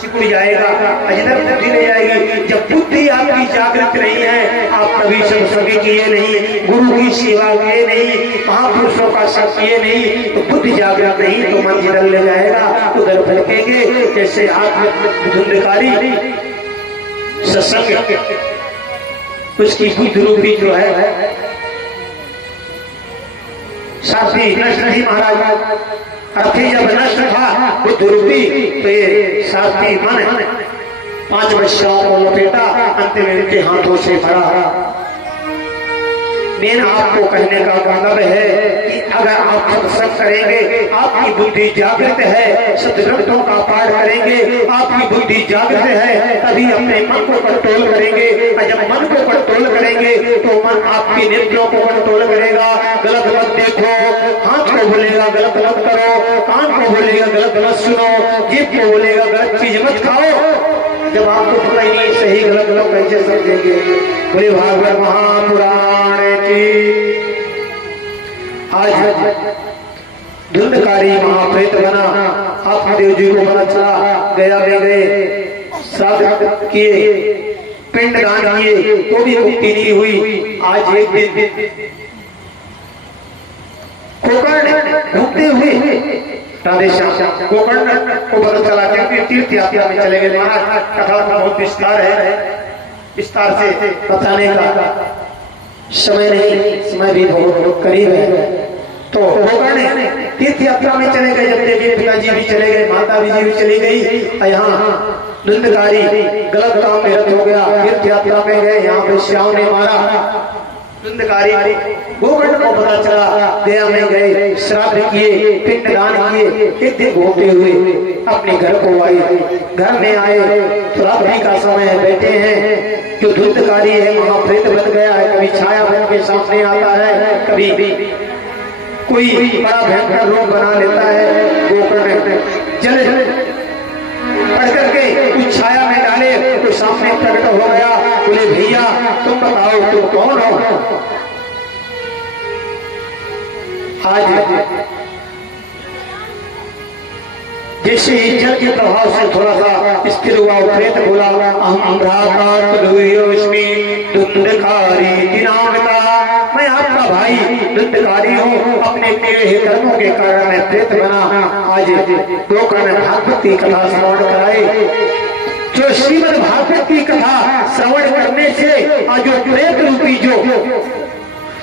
सिकुड़ जाएगा, इधर बुद्धि नहीं आएगी। जब बुद्धि आपकी जागृत नहीं है, आप कभी सत्संग किए नहीं, गुरु की सेवा किए नहीं, महापुरुषों का साथ किए नहीं, तो बुद्धि जागृत नहीं तो मन इधर ले जाएगा, उधर भटकेंगे। जैसे आत्म धुंधकारी सत्संग उसकी बुद्धि रूपी जो है साथी नष्ट नहीं महाराज। अर्थी जब नष्ट था बुद्धि रूपी तो ये साथी मन 5 वैश्याओं को लपेटा, अंत में उनके हाथों से भरा। मेन आपको कहने का मतलब है कि अगर आप सत्संग करेंगे, आपकी बुद्धि जागृत है, सदग्रंथों का पाठ करेंगे, आपकी बुद्धि जागृत है, तभी अपने मन को कंट्रोल करेंगे। और जब मन को कंट्रोल करेंगे तो मन आपकी नेत्रों को कंट्रोल करेगा। गलत मत देखो, हाथ को बोलेगा गलत मत करो, कान को बोलेगा गलत मत सुनो, जीभ को बोलेगा गलत चीज मत खाओ। जब आपको पता ही नहीं सही गलत लोग कैसे समझेंगे। बोले भागवत महापुराण की। आज धुंधकारी महाप्रेत बना, आत्मदेव जी को पता चला, गया में गए, श्राद्ध किए, पिंडदान किए तो भी मुक्ति नहीं हुई। आज एक दिन गोकर्ण घूमते हुए राधेश्याम गोकर्ण को पता चला कि तीर्थ यात्रा में चले गए। महाराज कथा का बहुत विस्तार है, विस्तार से बताने का समय नहीं, समय भी बहुत करीब है। तो गोकर्ण तीर्थ यात्रा में चले गए। जब देखे पिताजी भी चले गए, माता जी भी चली गई। यहाँ धुंधकारी गलत काम में रत हो गया। तीर्थ यात्रा में गए, यहाँ पे श्याम ने मारा धुंधकारी। गोकर्ण को पता चला, गया में गए, श्राद्ध किए, पिंडदान किए। एक दिन घूमते हुए अपने घर को आए। घर में आए तो रात्रि का समय बैठे हैं। जो धुंधकारी है महाप्रेत बन गया है, कभी छाया बन के सामने आता है, कभी कोई बड़ा भयंकर रूप बना लेता है। गोकर्ण जल पढ़ करके कुछ छाया में डाले तो सामने प्रकट हो गया। बोले भैया तुम बताओ तुम कौन हो? आज जैसे ही जल के प्रभाव से थोड़ा सा स्थिर हुआ, प्रेत बोला अहम भ्रातास्मि धुंधकारी दिनांगता, मैं आपका भाई धुंधकारी हूँ, अपने तेरे कर्मों के कारण मैं प्रेत बना। आज गोकर्ण भागवत की कथा श्रवण कराए। जो श्रीमद् भागवत की कथा श्रवण करने से आज जो प्रेत रूपी जो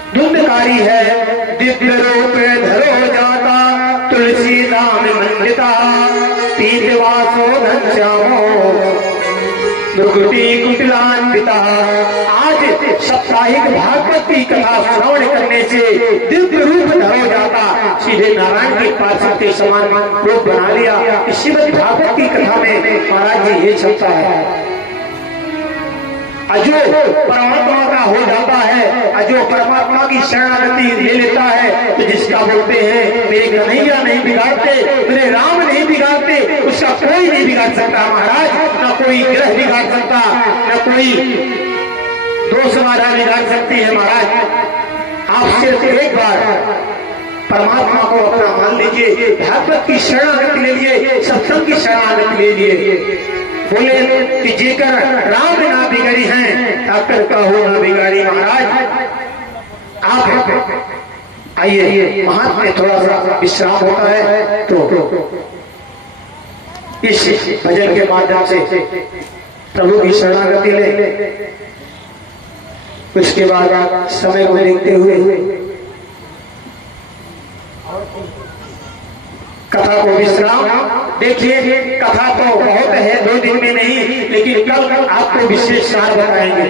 धुंधकारी है दिव्य रूप धरो जाता, तुलसी धाम मंडिता पीतवासो घनश्यामो दुर्गुटी कुटिलान्विता। आज साप्ताहिक भागवत की कथा श्रवण करने से दिव्य रूप धरो जाता, सीधे नारायण के पार्षद के समान रूप बना लिया। श्रीमद् भागवत की कथा में महाराज जी ये क्षमता है। अजो परमात्मा का हो जाता है, अजो परमात्मा की शरणागति ले लेता है, तो जिसका बोलते हैं मेरे कन्हैया नहीं बिगाड़ते, मेरे राम नहीं बिगाड़ते, उसका कोई नहीं बिगाड़ सकता महाराज। न कोई ग्रह बिगाड़ सकता, न कोई दोष बाधा बिगाड़ सकती है महाराज। आप सिर्फ एक बार परमात्मा को अपना मान लीजिए, भागवत की शरणागति ले लीजिए, सत्संग की शरणागति ले लीजिए। बोले कि जेकर राम ना बिगड़ी हैं, ताकर कहो ना बिगाड़ी महाराज। आप आइए, महात्मा में थोड़ा सा विश्राम होता है तो इस भजन के माध्यम से प्रभु की शरणागति ले। उसके बाद समय को देखते हुए कथा को विश्राम देखिए। कथा तो बहुत है, 2 दिन में नहीं, लेकिन कल आपको विशेष सार बताएंगे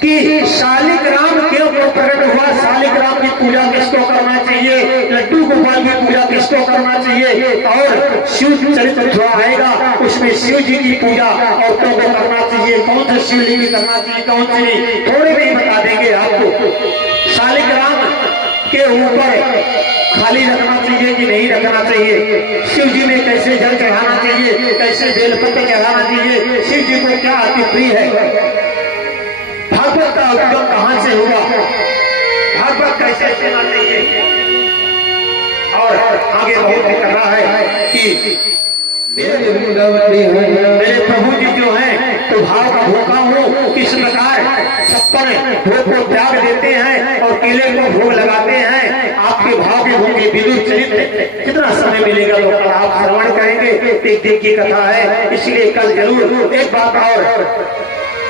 कि शालिक राम क्यों प्रकट हुआ, शालिक राम की पूजा किसको करना चाहिए, लड्डू गोपाल की पूजा किसको करना चाहिए, और शिव चरित्र जो आएगा उसमें शिव जी की पूजा औरतों को करना चाहिए, कौन सा शिवलिंग करना चाहिए, कौन सी नहीं, थोड़े भी बता देंगे आपको। शालिक राम के ऊपर खाली रखना चाहिए कि नहीं रखना चाहिए, शिव जी में कैसे जल चढ़ाना चाहिए, कैसे बेलपत्र चढ़ाना चाहिए, शिव जी को क्या अति प्रिय है, भागवत का उद्गम कहां से हुआ, भागवत कैसे सुनना चाहिए। और आगे बहुत करना है कि मेरे प्रभु जी जो हैं तो भाव का भूखा हूँ, किस प्रकार 56 भोग को त्याग देते हैं और केले को भोग लगाते हैं। आपके भाव के भोगे विदुर चरित्र कितना समय मिलेगा तो आप श्रवण करेंगे। एक दिन की कथा है, इसलिए कल जरूर एक बात और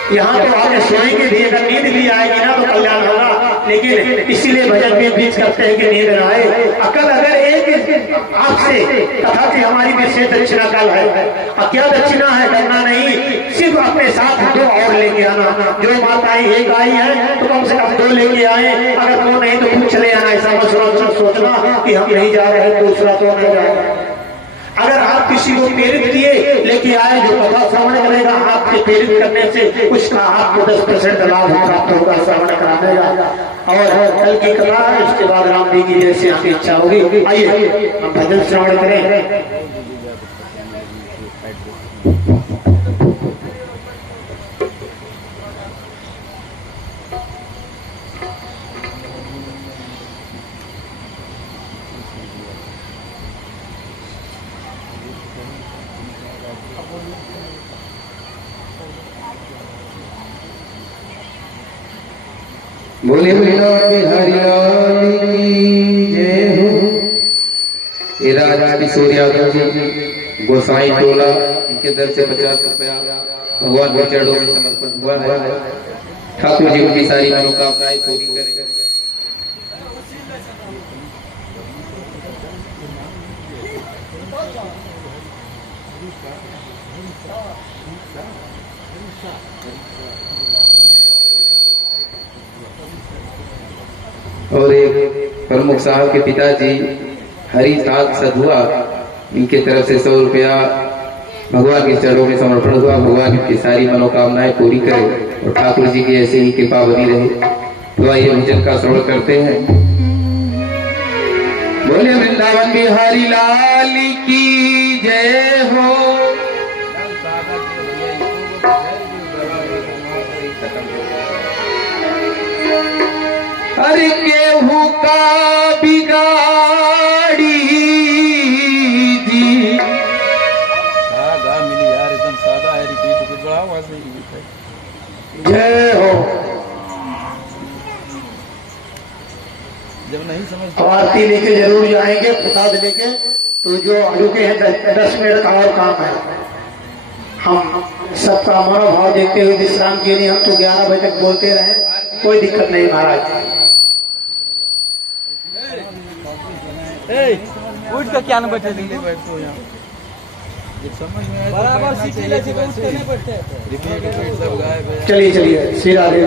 यहाँ तो आपने सुनेंगे भी, अगर नींद भी आएगी ना तो कल्याण होगा, लेकिन इसीलिए भजन में बीच करते हैं कि नींद ना आए। अकल अगर एक आपसे कथा से हमारी विशेष दक्षिणा कल है, क्या दक्षिणा है, करना नहीं, सिर्फ अपने साथ 2 और लेके आना। जो माताएं एक आई है तो कम से कम 2 लेके आए, अगर 2 नहीं तो कुछ चले आना। ऐसा मत सोचना कि हम नहीं जा रहे हैं, दूसरा तो नहीं जाएगा। अगर आप किसी को प्रेरित किए लेके आए जो कथा श्रवण करेगा, आपके प्रेरित करने से उसका आपको 10% लाभ प्राप्त होगा श्रवण कराने का। और कल की कथा है, उसके बाद राम जी की जैसे आपकी इच्छा होगी। आइए हम भजन श्रवण करें। बोले बिहारी लाल की जय हो। ये राज किशोर यादव जी गोसाई टोला, इनके दर से 50 रुपया भगवान के चरणों में समर्पित हुआ है। ठाकुर जी उनकी सारी मनोकामनाएं पूरी करें। और एक प्रमुख साहब के पिताजी हरिदास सधुआ, इनके तरफ से 100 रुपया भगवान के चरणों में समर्पण हुआ। भगवान की सारी मनोकामनाएं पूरी करे और ठाकुर जी की ऐसी ही कृपा बनी रहे। तो आइए भजन का श्रवण करते हैं। बोले वृंदावन बिहारी लाल की जय हो। हर केहू का बिगाड़ी जी गा मिली यार, एकदम सादा है, रिपीट कुछ बड़ा आवाज नहीं है। जय हो। जब नहीं समझ अब आरती लेके जरूर जाएंगे, प्रसाद लेके। तो जो रुके हैं 10 मिनट का और काम है। हम सबका मनोभाव देखते हुए विश्राम किए नहीं, हम तो 11 बजे तक बोलते रहे, कोई दिक्कत नहीं महाराज। उठ के क्या न बैठे दिल्ली बैठो यहाँ, जब समझ में आए बराबर सीटी ले उठ के नहीं बैठते। रिपीट सब गायब है। चलिए चलिए सिरा दे।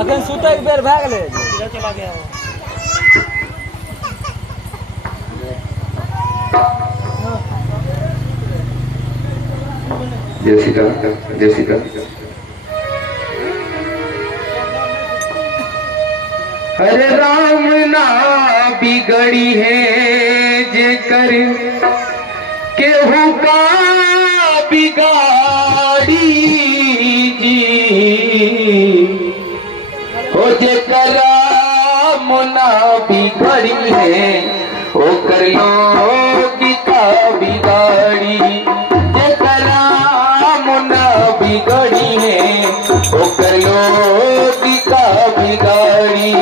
अखन सुतै के बेर भए गेलै, चला गया। जय श्री राम, जय श्री राम। हरे राम ना बिगड़ी है जे कर केहू का बिगाड़ी जी, हो जे करा मुना बिगड़ी है ओ कर लो का बिगाड़ी। जे करा मुना बिगड़ी है ओ कर लो का बिगाड़ी।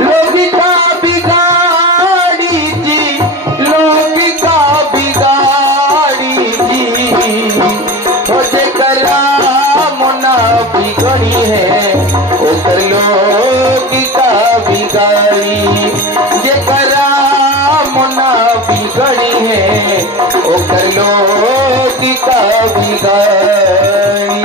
लोग का बिगाड़ी जी, लोग का बिगाड़ी जी, हो जे कला मुना बिगड़ी है ओ कर लोग का बिगाड़ी। जे कला मुना बिगड़ी है ओ कर लोग का बिगाड़ी।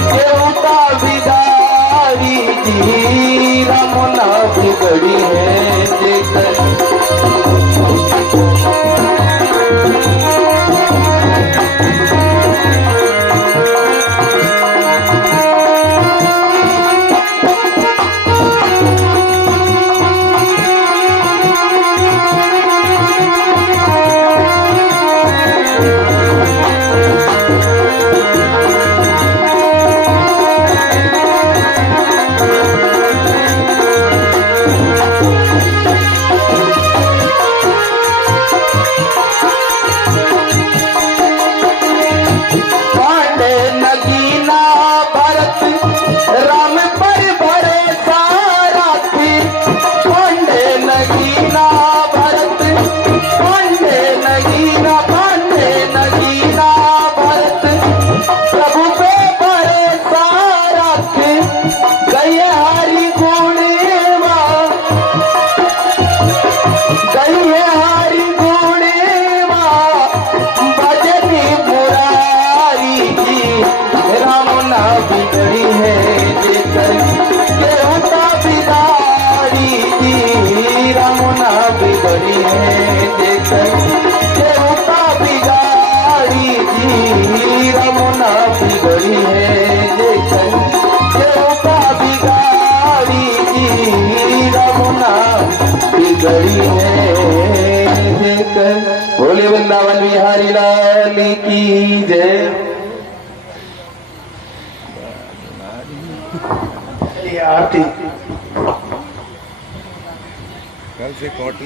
देवता बिदारी जी रमुना बिगड़ी है जेकर बोले वृंदावन बिहारी लाल की जय। आरती कल से कोट